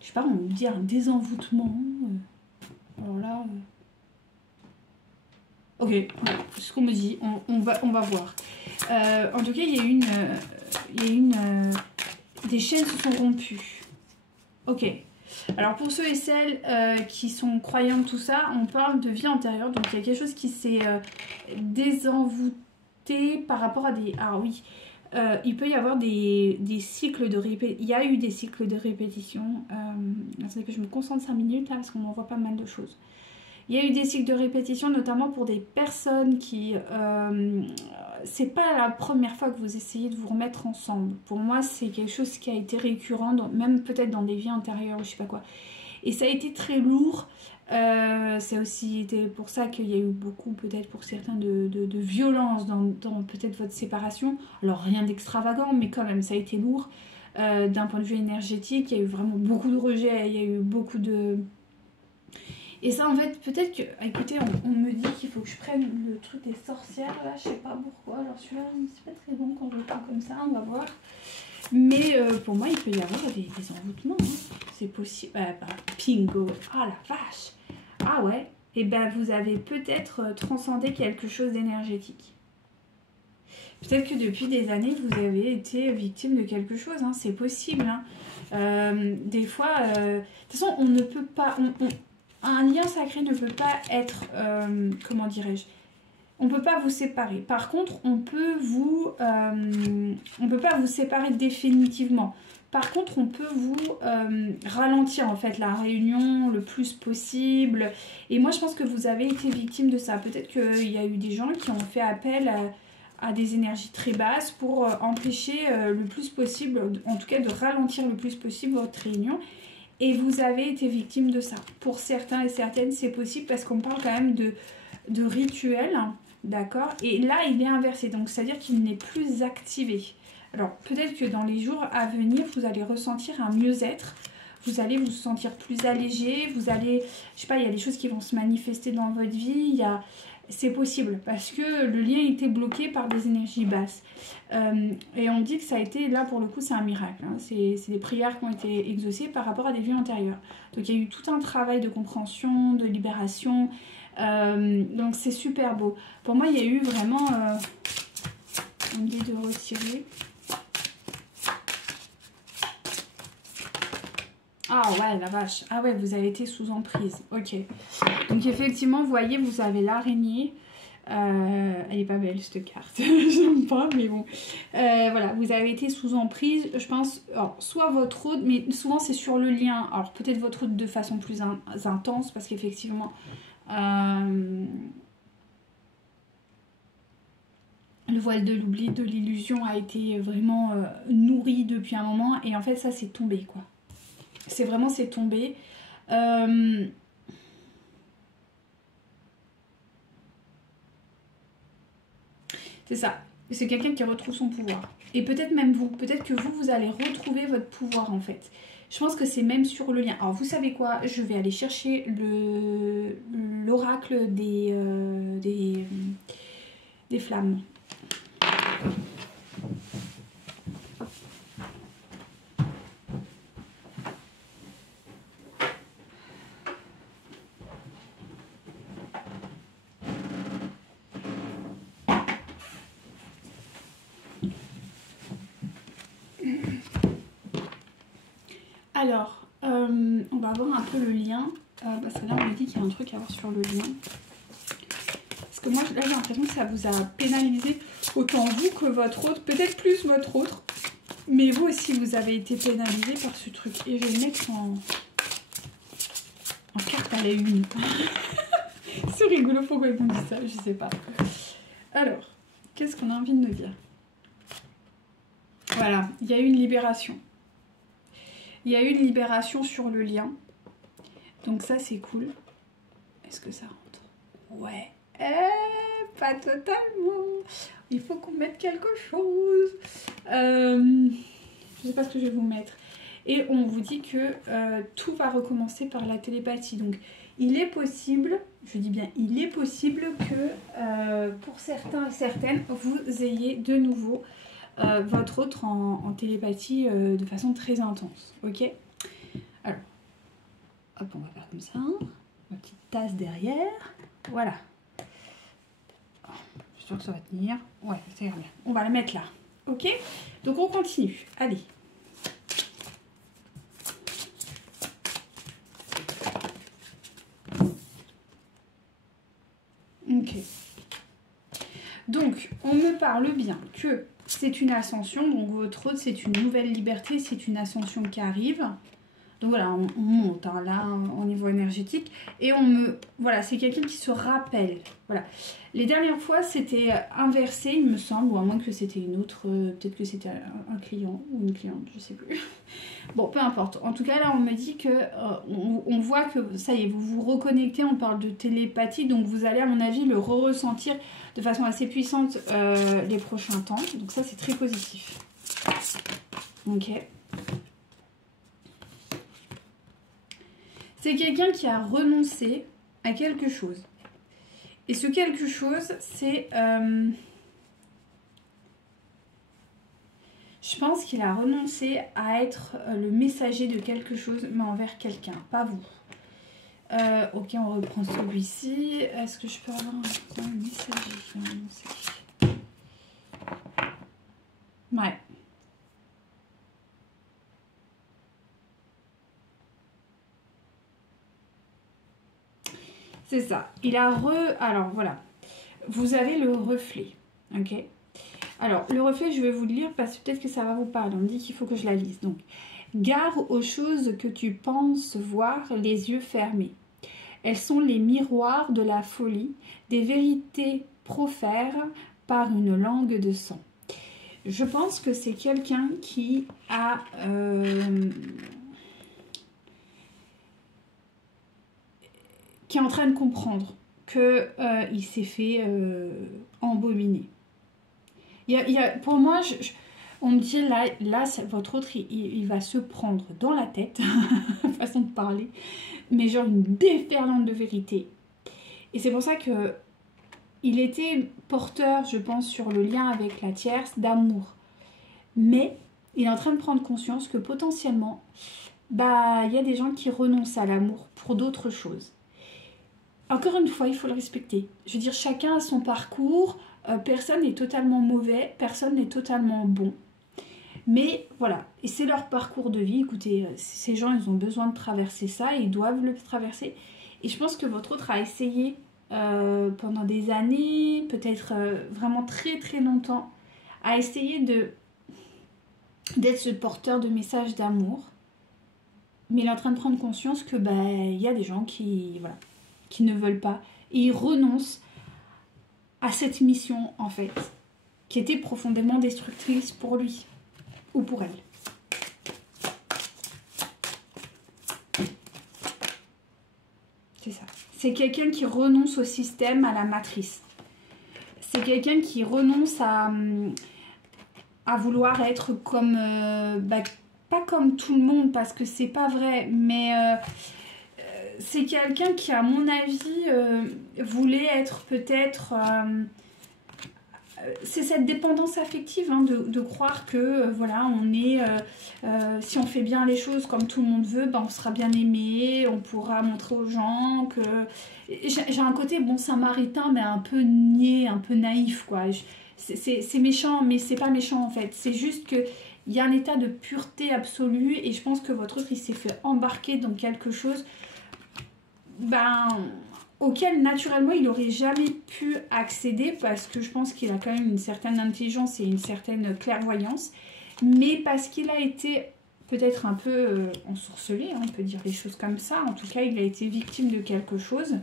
Je sais pas, on me dit un désenvoûtement. Alors là... Ok, c'est ce qu'on me dit, on va voir. En tout cas, il y a une des chaînes se sont rompues. Ok. Alors pour ceux et celles qui sont croyants, tout ça, on parle de vie antérieure. Donc il y a quelque chose qui s'est désenvoûté par rapport à des... Ah oui, il peut y avoir des cycles de répétition. Il y a eu des cycles de répétition. Attendez que je me concentre 5 minutes là parce qu'on m'envoie pas mal de choses. Il y a eu des cycles de répétition, notamment pour des personnes qui... c'est pas la première fois que vous essayez de vous remettre ensemble. Pour moi, c'est quelque chose qui a été récurrent, même peut-être dans des vies antérieures ou je sais pas quoi. Et ça a été très lourd. C'est aussi été pour ça qu'il y a eu beaucoup, peut-être pour certains, de violence dans peut-être votre séparation. Alors rien d'extravagant, mais quand même, ça a été lourd. D'un point de vue énergétique, il y a eu vraiment beaucoup de rejets, il y a eu beaucoup de... Et ça, en fait, peut-être que... Écoutez, on me dit qu'il faut que je prenne le truc des sorcières, là, je sais pas pourquoi. Alors celui-là, c'est pas très bon quand je le prends comme ça, on va voir. Mais pour moi, il peut y avoir des envoûtements, hein. C'est possible. Pingo. Ah la vache. Ah ouais. Et ben, vous avez peut-être transcendé quelque chose d'énergétique. Peut-être que depuis des années, vous avez été victime de quelque chose, hein. C'est possible, hein. Des fois... de toute façon, on ne peut pas... Un lien sacré ne peut pas être, comment dirais-je, on ne peut pas vous séparer. Par contre, on peut pas vous séparer définitivement. Par contre, on peut vous ralentir en fait la réunion le plus possible. Et moi, je pense que vous avez été victime de ça. Peut-être qu'il y a eu des gens qui ont fait appel à des énergies très basses pour empêcher le plus possible, en tout cas de ralentir le plus possible votre réunion. Et vous avez été victime de ça. Pour certains et certaines, c'est possible parce qu'on parle quand même de rituel, d'accord? Et là, il est inversé, donc c'est-à-dire qu'il n'est plus activé. Alors, peut-être que dans les jours à venir, vous allez ressentir un mieux-être. Vous allez vous sentir plus allégé. Vous allez, je sais pas, il y a des choses qui vont se manifester dans votre vie. C'est possible parce que le lien était bloqué par des énergies basses. Et on dit que ça a été, là pour le coup, c'est un miracle. Hein. C'est des prières qui ont été exaucées par rapport à des vies antérieures. Donc il y a eu tout un travail de compréhension, de libération. Donc c'est super beau. Pour moi, il y a eu vraiment... on me dit de retirer. Ah ouais, la vache. Ah ouais, vous avez été sous emprise. Ok. Donc effectivement, vous voyez, vous avez l'araignée. Elle est pas belle cette carte. J'aime pas, mais bon. Voilà, vous avez été sous emprise. Je pense, alors, soit votre hôte, mais souvent c'est sur le lien. Alors peut-être votre hôte de façon plus intense, parce qu'effectivement... le voile de l'oubli, de l'illusion a été vraiment nourri depuis un moment. Et en fait, ça, c'est tombé, quoi. C'est vraiment, c'est tombé. C'est ça. C'est quelqu'un qui retrouve son pouvoir. Et peut-être même vous. Peut-être que vous allez retrouver votre pouvoir en fait. Je pense que c'est même sur le lien. Alors vous savez quoi? Je vais aller chercher l'oracle des flammes. Alors, on va voir un peu le lien, parce que là on me dit qu'il y a un truc à voir sur le lien. Parce que moi là j'ai l'impression que ça vous a pénalisé autant vous que votre autre, peut-être plus votre autre. Mais vous aussi vous avez été pénalisé par ce truc. Et je vais le mettre en carte à la une. C'est rigolo, pourquoi ils m'ont dit ça, je sais pas. Alors, qu'est-ce qu'on a envie de nous dire? Voilà, il y a eu une libération. Il y a eu une libération sur le lien. Donc ça, c'est cool. Est-ce que ça rentre? Ouais. Pas totalement. Il faut qu'on mette quelque chose. Je sais pas ce que je vais vous mettre. Et on vous dit que tout va recommencer par la télépathie. Donc, il est possible, je dis bien, il est possible que pour certains et certaines, vous ayez de nouveau votre autre en télépathie de façon très intense, ok? Alors, hop, on va faire comme ça, ma petite tasse derrière, voilà. Je suis sûre que ça va tenir, ouais, ça ira bien. On va la mettre là, ok? Donc on continue, allez. Ok. Donc, on me parle bien que c'est une ascension, donc votre autre, c'est une nouvelle liberté, c'est une ascension qui arrive. Donc voilà, on monte hein, là au niveau énergétique. Et on me... Voilà, c'est quelqu'un qui se rappelle. Voilà. Les dernières fois, c'était inversé, il me semble, ou à moins que c'était une autre... Peut-être que c'était un client ou une cliente, je sais plus. Bon, peu importe. En tout cas, là, on me dit que... on voit que, ça y est, vous vous reconnectez, on parle de télépathie, donc vous allez, à mon avis, le ressentir de façon assez puissante les prochains temps. Donc ça, c'est très positif. Ok. C'est quelqu'un qui a renoncé à quelque chose. Et ce quelque chose, c'est... je pense qu'il a renoncé à être le messager de quelque chose, mais envers quelqu'un, pas vous. Ok, on reprend celui-ci. Est-ce que je peux avoir un messager? Ouais. C'est ça. Il a Alors, voilà. Vous avez le reflet. Ok. Alors, le reflet, je vais vous le lire parce que peut-être que ça va vous parler. On me dit qu'il faut que je la lise. Donc, gare aux choses que tu penses voir les yeux fermés. Elles sont les miroirs de la folie, des vérités profères par une langue de sang. Je pense que c'est quelqu'un qui a... qui est en train de comprendre qu'il s'est fait embobiner. Pour moi, on me dit là votre autre, il va se prendre dans la tête, façon de parler, mais genre une déferlante de vérité. Et c'est pour ça que il était porteur, je pense, sur le lien avec la tierce, d'amour. Mais il est en train de prendre conscience que potentiellement, bah, il y a des gens qui renoncent à l'amour pour d'autres choses. Encore une fois, il faut le respecter. Je veux dire, chacun a son parcours. Personne n'est totalement mauvais. Personne n'est totalement bon. Mais voilà, et c'est leur parcours de vie. Écoutez, ces gens, ils ont besoin de traverser ça. Et ils doivent le traverser. Et je pense que votre autre a essayé pendant des années, peut-être vraiment très très longtemps, a essayé d'être ce porteur de messages d'amour. Mais il est en train de prendre conscience que il y a des gens qui... Voilà, qui ne veulent pas. Et ils renoncent à cette mission, en fait, qui était profondément destructrice pour lui ou pour elle. C'est ça. C'est quelqu'un qui renonce au système, à la matrice. c'est quelqu'un qui renonce à vouloir être comme... pas comme tout le monde, parce que c'est pas vrai, mais... c'est quelqu'un qui, à mon avis, voulait être peut-être... c'est cette dépendance affective, hein, de croire que, voilà, on est... si on fait bien les choses comme tout le monde veut, ben, on sera bien aimé, on pourra montrer aux gens que... J'ai un côté bon samaritain, mais un peu niais, un peu naïf, quoi. C'est méchant, mais c'est pas méchant, en fait. C'est juste que... il y a un état de pureté absolue, et je pense que votre autre, il s'est fait embarquer dans quelque chose... auquel naturellement il n'aurait jamais pu accéder, parce que je pense qu'il a quand même une certaine intelligence et une certaine clairvoyance, mais parce qu'il a été peut-être un peu ensorcelé, hein, on peut dire les choses comme ça, en tout cas il a été victime de quelque chose,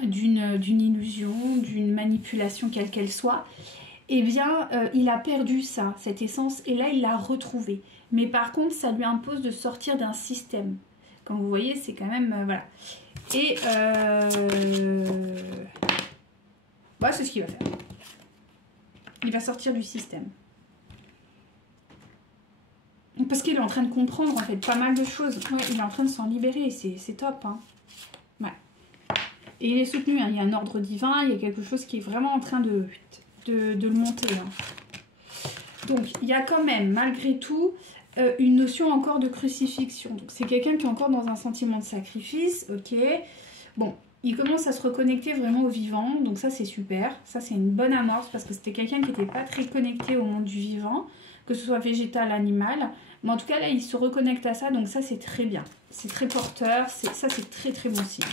d'une illusion, d'une manipulation quelle qu'elle soit, et bien il a perdu ça, cette essence, et là il l'a retrouvée. Mais par contre ça lui impose de sortir d'un système. Comme vous voyez, c'est quand même... voilà. Et... bah, c'est ce qu'il va faire. Il va sortir du système. Parce qu'il est en train de comprendre, en fait, pas mal de choses. Ouais, il est en train de s'en libérer. C'est top, hein. Ouais. Et il est soutenu, hein. Il y a un ordre divin. Il y a quelque chose qui est vraiment en train de le monter, hein. Donc, il y a quand même, malgré tout... une notion encore de crucifixion. Donc c'est quelqu'un qui est encore dans un sentiment de sacrifice, ok. Bon, il commence à se reconnecter vraiment au vivant, donc ça c'est super. Ça c'est une bonne amorce, parce que c'était quelqu'un qui n'était pas très connecté au monde du vivant, que ce soit végétal, animal. Mais en tout cas là il se reconnecte à ça, donc ça c'est très bien. C'est très porteur, ça c'est très très bon signe.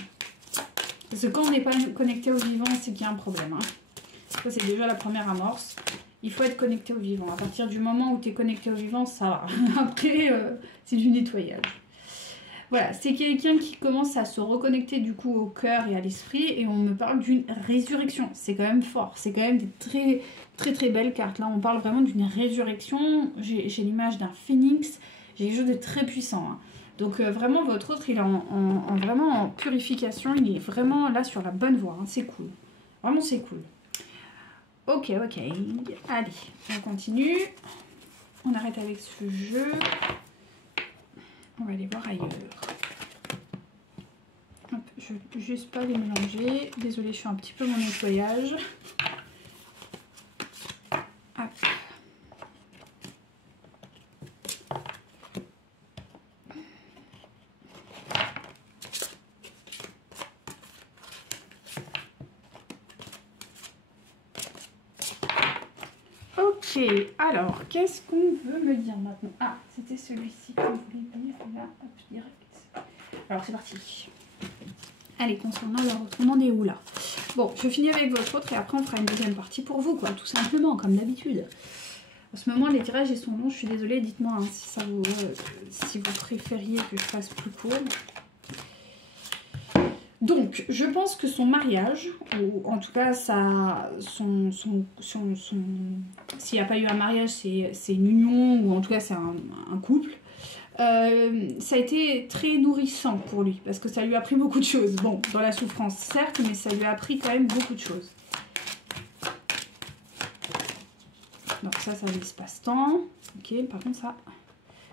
Parce que quand on n'est pas connecté au vivant, c'est qu'il y a un problème, hein. Ça c'est déjà la première amorce. Il faut être connecté au vivant. À partir du moment où tu es connecté au vivant, ça va. Après, c'est du nettoyage. Voilà, c'est quelqu'un qui commence à se reconnecter du coup au cœur et à l'esprit. Et on me parle d'une résurrection. C'est quand même fort. C'est quand même des très très très belles cartes. Là, on parle vraiment d'une résurrection. J'ai l'image d'un phénix. J'ai quelque chose de très puissant, hein. Donc vraiment, votre autre, il est vraiment en purification. Il est vraiment là sur la bonne voie, hein. C'est cool. Vraiment, c'est cool. Ok, allez, on continue. On arrête avec ce jeu. On va aller voir ailleurs. Hop, je ne veux juste pas les mélanger. Désolée, je fais un petit peu mon nettoyage. Hop. Ok, alors, qu'est-ce qu'on veut me dire maintenant? Ah, c'était celui-ci que je voulais dire, là, hop, direct. Alors, c'est parti. Allez, concernant leur autre, on en est où, là? Bon, je finis avec votre autre, et après, on fera une deuxième partie pour vous, quoi, tout simplement, comme d'habitude. En ce moment, les tirages, ils sont longs, je suis désolée, dites-moi, hein, si ça vous, si vous préfériez que je fasse plus court. Donc, je pense que son mariage, ou en tout cas, s'il n'y a pas eu un mariage, c'est une union, ou en tout cas, c'est un couple. Ça a été très nourrissant pour lui, parce que ça lui a appris beaucoup de choses. Bon, dans la souffrance, certes, mais ça lui a appris quand même beaucoup de choses. Donc ça, c'est un espace-temps. Ok, par contre, ça...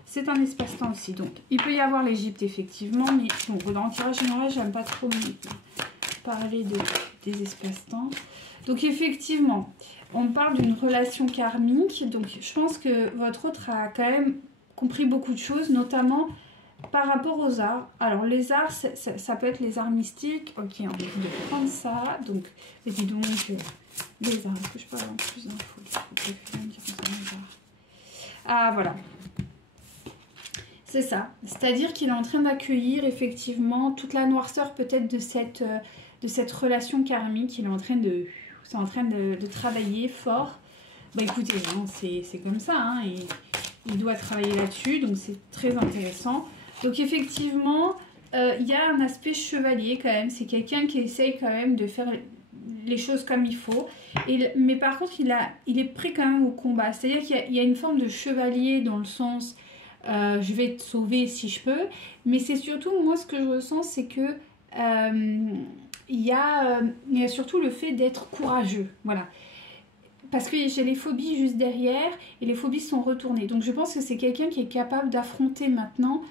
c'est un espace-temps aussi, donc il peut y avoir l'Égypte effectivement, mais bon, dans le tirage général, j'aime pas trop parler des espaces-temps. Donc effectivement, on parle d'une relation karmique, donc je pense que votre autre a quand même compris beaucoup de choses, notamment par rapport aux arts. Alors les arts, ça peut être les arts mystiques, ok, on va de prendre ça, donc, et dis donc, les arts, est-ce que je peux avoir plus d'infos? Ah voilà. C'est ça, c'est-à-dire qu'il est en train d'accueillir effectivement toute la noirceur peut-être de cette relation karmique. Il est en train de travailler fort. Bah écoutez, hein, c'est comme ça, hein, et il doit travailler là-dessus, donc c'est très intéressant. Donc effectivement, il y a un aspect chevalier quand même. C'est quelqu'un qui essaye quand même de faire les choses comme il faut. Mais par contre, il est prêt quand même au combat. C'est-à-dire qu'il y a une forme de chevalier dans le sens... je vais te sauver si je peux, mais c'est surtout moi ce que je ressens, c'est que il y a surtout le fait d'être courageux. Voilà. Parce que j'ai les phobies juste derrière et les phobies sont retournées. Donc je pense que c'est quelqu'un qui est capable d'affronter maintenant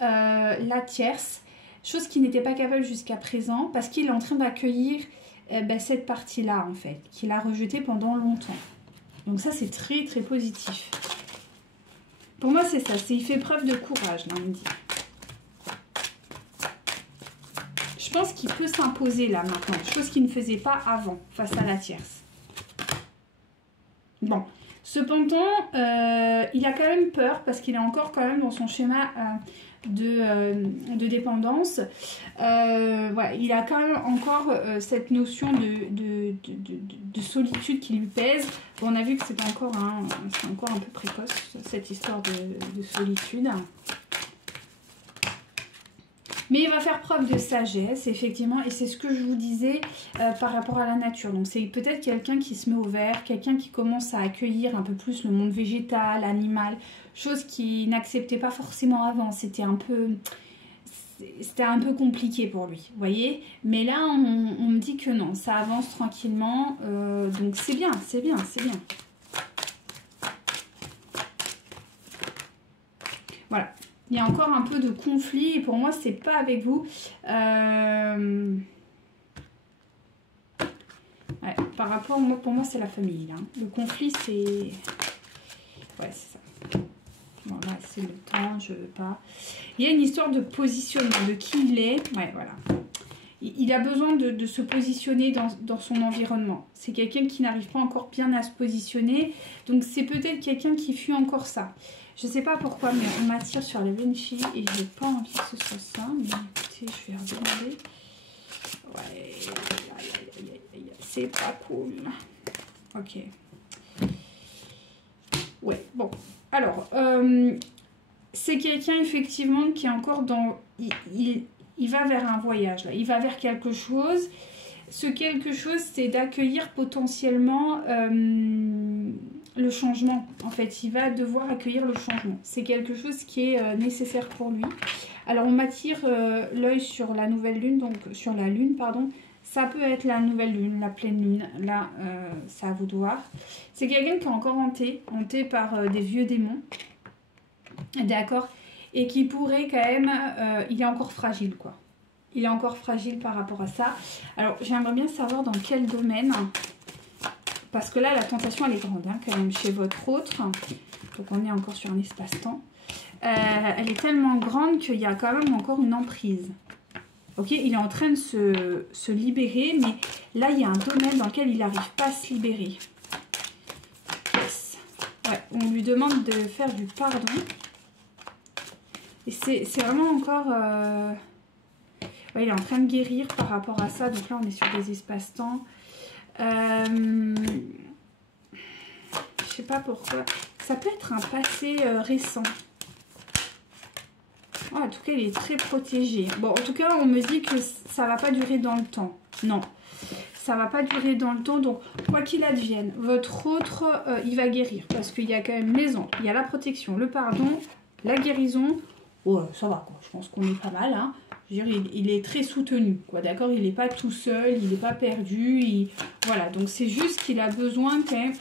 la tierce, chose qu'il n'était pas capable jusqu'à présent, parce qu'il est en train d'accueillir cette partie-là en fait, qu'il a rejetée pendant longtemps. Donc ça c'est très très positif. Pour moi c'est ça, il fait preuve de courage là on me dit. Je pense qu'il peut s'imposer là maintenant, chose qu'il ne faisait pas avant face à la tierce. Bon, cependant, il a quand même peur parce qu'il est encore quand même dans son schéma de dépendance. Voilà, il a quand même encore cette notion de solitude qui lui pèse. Bon, on a vu que c'est encore un peu précoce, cette histoire de solitude. Mais il va faire preuve de sagesse, effectivement, et c'est ce que je vous disais par rapport à la nature. Donc c'est peut-être quelqu'un qui se met au vert, quelqu'un qui commence à accueillir un peu plus le monde végétal, animal, chose qu'il n'acceptait pas forcément avant. C'était un peu compliqué pour lui, vous voyez. Mais là, on me dit que non, ça avance tranquillement, donc c'est bien, c'est bien, c'est bien. Voilà. Il y a encore un peu de conflit et pour moi, c'est pas avec vous. Ouais, par rapport, pour moi, c'est la famille. Hein. Le conflit, c'est... Ouais, c'est ça. Bon, là, c'est le temps, je veux pas... Il y a une histoire de positionnement, de qui il est. Ouais, voilà. Il a besoin de se positionner dans son environnement. C'est quelqu'un qui n'arrive pas encore bien à se positionner. Donc, c'est peut-être quelqu'un qui fuit encore ça. Je sais pas pourquoi, mais on m'attire sur les Vinci et j'ai pas envie que ce soit ça. Mais écoutez, je vais redemander. Ouais, c'est pas cool. Ok. Ouais, bon. Alors, c'est quelqu'un effectivement qui est encore dans... Il va vers un voyage, là. Il va vers quelque chose. Ce quelque chose, c'est d'accueillir potentiellement... le changement, en fait, il va devoir accueillir le changement. C'est quelque chose qui est nécessaire pour lui. Alors, on m'attire l'œil sur la nouvelle lune, donc sur la lune, pardon. Ça peut être la nouvelle lune, la pleine lune. Là, ça à vous de voir. C'est quelqu'un qui est encore hanté par des vieux démons. D'accord. Et qui pourrait quand même... il est encore fragile, quoi. Il est encore fragile par rapport à ça. Alors, j'aimerais bien savoir dans quel domaine... Parce que là, la tentation, elle est grande, hein, quand même, chez votre autre. Donc, on est encore sur un espace-temps. Elle est tellement grande qu'il y a quand même encore une emprise. Ok, il est en train de se libérer, mais là, il y a un domaine dans lequel il n'arrive pas à se libérer. Yes. Ouais, on lui demande de faire du pardon. Et c'est vraiment encore... Ouais, il est en train de guérir par rapport à ça. Donc là, on est sur des espaces-temps. Je sais pas pourquoi. Ça peut être un passé récent. Oh, en tout cas, il est très protégé. Bon, en tout cas, on me dit que ça va pas durer dans le temps. Non, ça va pas durer dans le temps. Donc, quoi qu'il advienne, votre autre, il va guérir. Parce qu'il y a quand même les anges. Il y a la protection, le pardon, la guérison. Oh, ça va, quoi. Je pense qu'on est pas mal, hein. Je veux dire, il est très soutenu, quoi, d'accord? Il n'est pas tout seul, il n'est pas perdu. Voilà, donc c'est juste qu'il a besoin quand même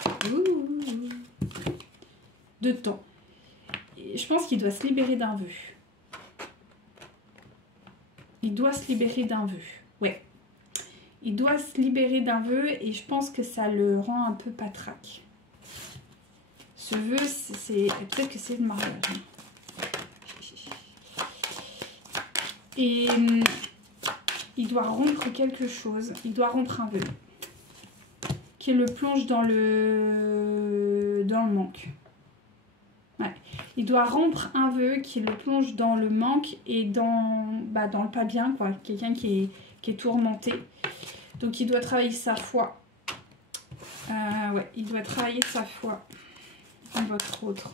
de temps. Et je pense qu'il doit se libérer d'un vœu. Il doit se libérer d'un vœu, ouais. Il doit se libérer d'un vœu et je pense que ça le rend un peu patraque. Ce vœu, c'est peut-être que c'est le mariage, hein. Et il doit rompre quelque chose. Il doit rompre un vœu. Qui le plonge dans le manque. Ouais. Il doit rompre un vœu qui le plonge dans le manque et dans le pas bien, quoi. Quelqu'un qui est tourmenté. Donc il doit travailler sa foi. Ouais, il doit travailler sa foi. Votre autre.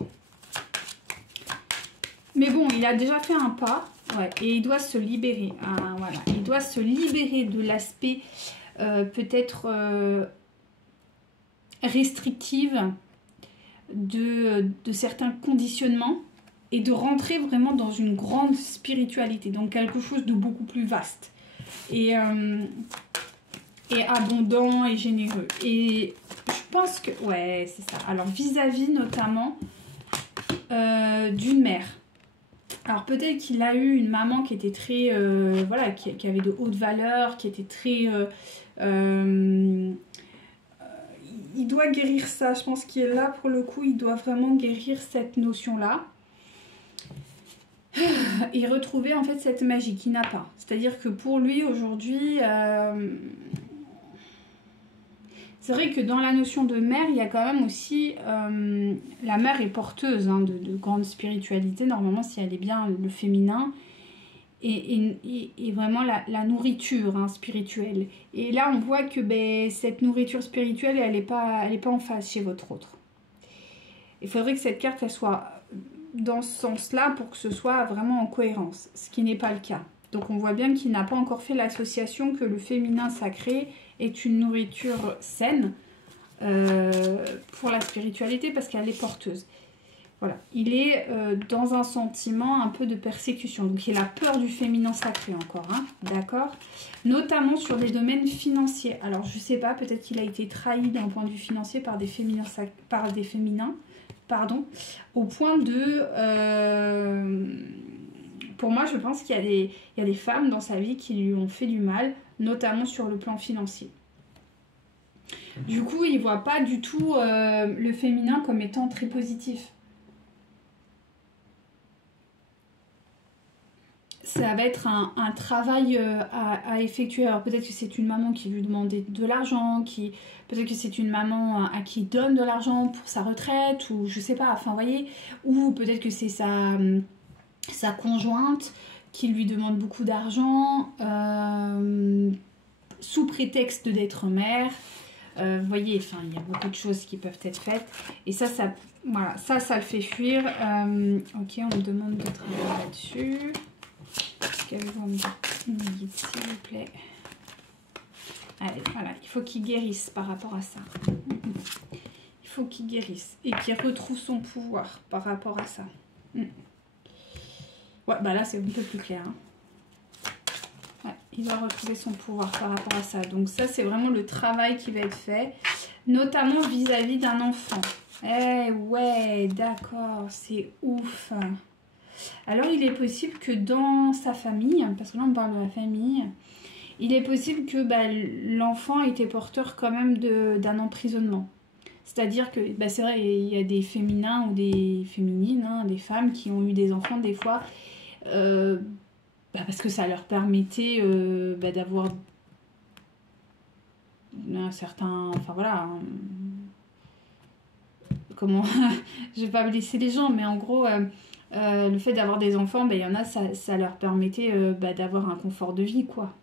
Mais bon, il a déjà fait un pas. Ouais, et il doit se libérer. Ah, voilà. Il doit se libérer de l'aspect peut-être restrictif de certains conditionnements et de rentrer vraiment dans une grande spiritualité, donc quelque chose de beaucoup plus vaste. Et et abondant et généreux. Et je pense que... Ouais, c'est ça. Alors, vis-à-vis notamment d'une mère. Alors, peut-être qu'il a eu une maman qui était très... voilà, qui avait de hautes valeurs, qui était très... il doit guérir ça. Je pense qu'il est là, pour le coup, il doit vraiment guérir cette notion-là. Et retrouver, en fait, cette magie qu'il n'a pas. C'est-à-dire que pour lui, aujourd'hui... c'est vrai que dans la notion de mère, il y a quand même aussi... la mère est porteuse hein, de grande spiritualité, normalement, si elle est bien le féminin. Et vraiment la nourriture hein, spirituelle. Et là, on voit que cette nourriture spirituelle, elle n'est pas en face chez votre autre. Il faudrait que cette carte, elle soit dans ce sens-là pour que ce soit vraiment en cohérence, ce qui n'est pas le cas. Donc on voit bien qu'il n'a pas encore fait l'association que le féminin sacré est une nourriture saine pour la spiritualité parce qu'elle est porteuse. Voilà, il est dans un sentiment un peu de persécution. Donc il a peur du féminin sacré encore, hein, d'accord? Notamment sur les domaines financiers. Alors je sais pas, peut-être qu'il a été trahi d'un point de vue financier par des féminins, pardon, au point de... pour moi, je pense qu'il y a des femmes dans sa vie qui lui ont fait du mal, notamment sur le plan financier. Du coup, il ne voit pas du tout le féminin comme étant très positif. Ça va être un travail à effectuer. Alors peut-être que c'est une maman qui lui demandait de l'argent, peut-être que c'est une maman à qui donne de l'argent pour sa retraite, ou je sais pas, enfin vous voyez, ou peut-être que c'est sa conjointe qui lui demande beaucoup d'argent sous prétexte d'être mère. Vous voyez, enfin il y a beaucoup de choses qui peuvent être faites. Et voilà, ça le fait fuir. Ok, on me demande de travailler là-dessus. Qu'avez-vous me guide, s'il vous plaît. Allez, voilà, il faut qu'il guérisse par rapport à ça. Il faut qu'il guérisse et qu'il retrouve son pouvoir par rapport à ça. Ouais, bah là, c'est un peu plus clair. Hein. Ouais, il doit retrouver son pouvoir par rapport à ça. Donc ça, c'est vraiment le travail qui va être fait, notamment vis-à-vis d'un enfant. Eh ouais, d'accord, c'est ouf. Alors, il est possible que dans sa famille, parce que là, on parle de la famille, il est possible que l'enfant était porteur quand même d'un emprisonnement. C'est-à-dire que, c'est vrai, il y a des féminins ou des féminines, hein, des femmes qui ont eu des enfants des fois, parce que ça leur permettait d'avoir un certain... Enfin voilà... comment... Je vais pas blesser les gens, mais en gros... le fait d'avoir des enfants, il y en a, ça leur permettait d'avoir un confort de vie, quoi.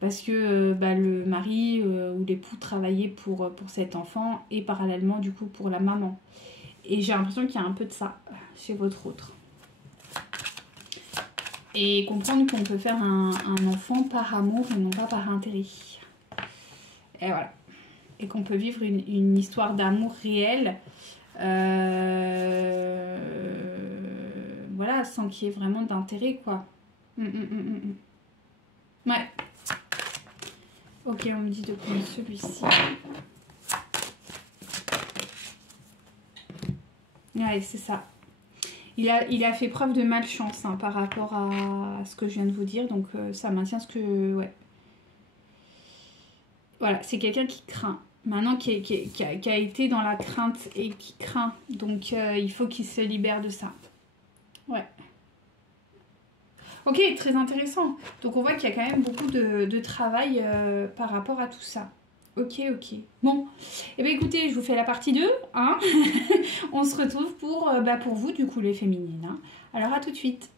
Parce que le mari ou l'époux travaillait pour cet enfant et parallèlement, du coup, pour la maman. Et j'ai l'impression qu'il y a un peu de ça chez votre autre. Et comprendre qu'on peut faire un enfant par amour et non pas par intérêt. Et voilà. Et qu'on peut vivre une histoire d'amour réelle. Voilà, sans qu'il y ait vraiment d'intérêt, quoi. Ouais. Ok, on me dit de prendre celui-ci. Ouais, c'est ça. Il a fait preuve de malchance hein, par rapport à ce que je viens de vous dire. Donc, ça maintient ce que... Ouais. Voilà, c'est quelqu'un qui craint. Maintenant, qui a été dans la crainte et qui craint. Donc, il faut qu'il se libère de ça. Ouais. Ok, très intéressant. Donc, on voit qu'il y a quand même beaucoup de travail par rapport à tout ça. Ok. Bon, eh bien écoutez, je vous fais la partie 2. Hein. On se retrouve pour vous, du coup, les féminines. Hein. Alors, à tout de suite.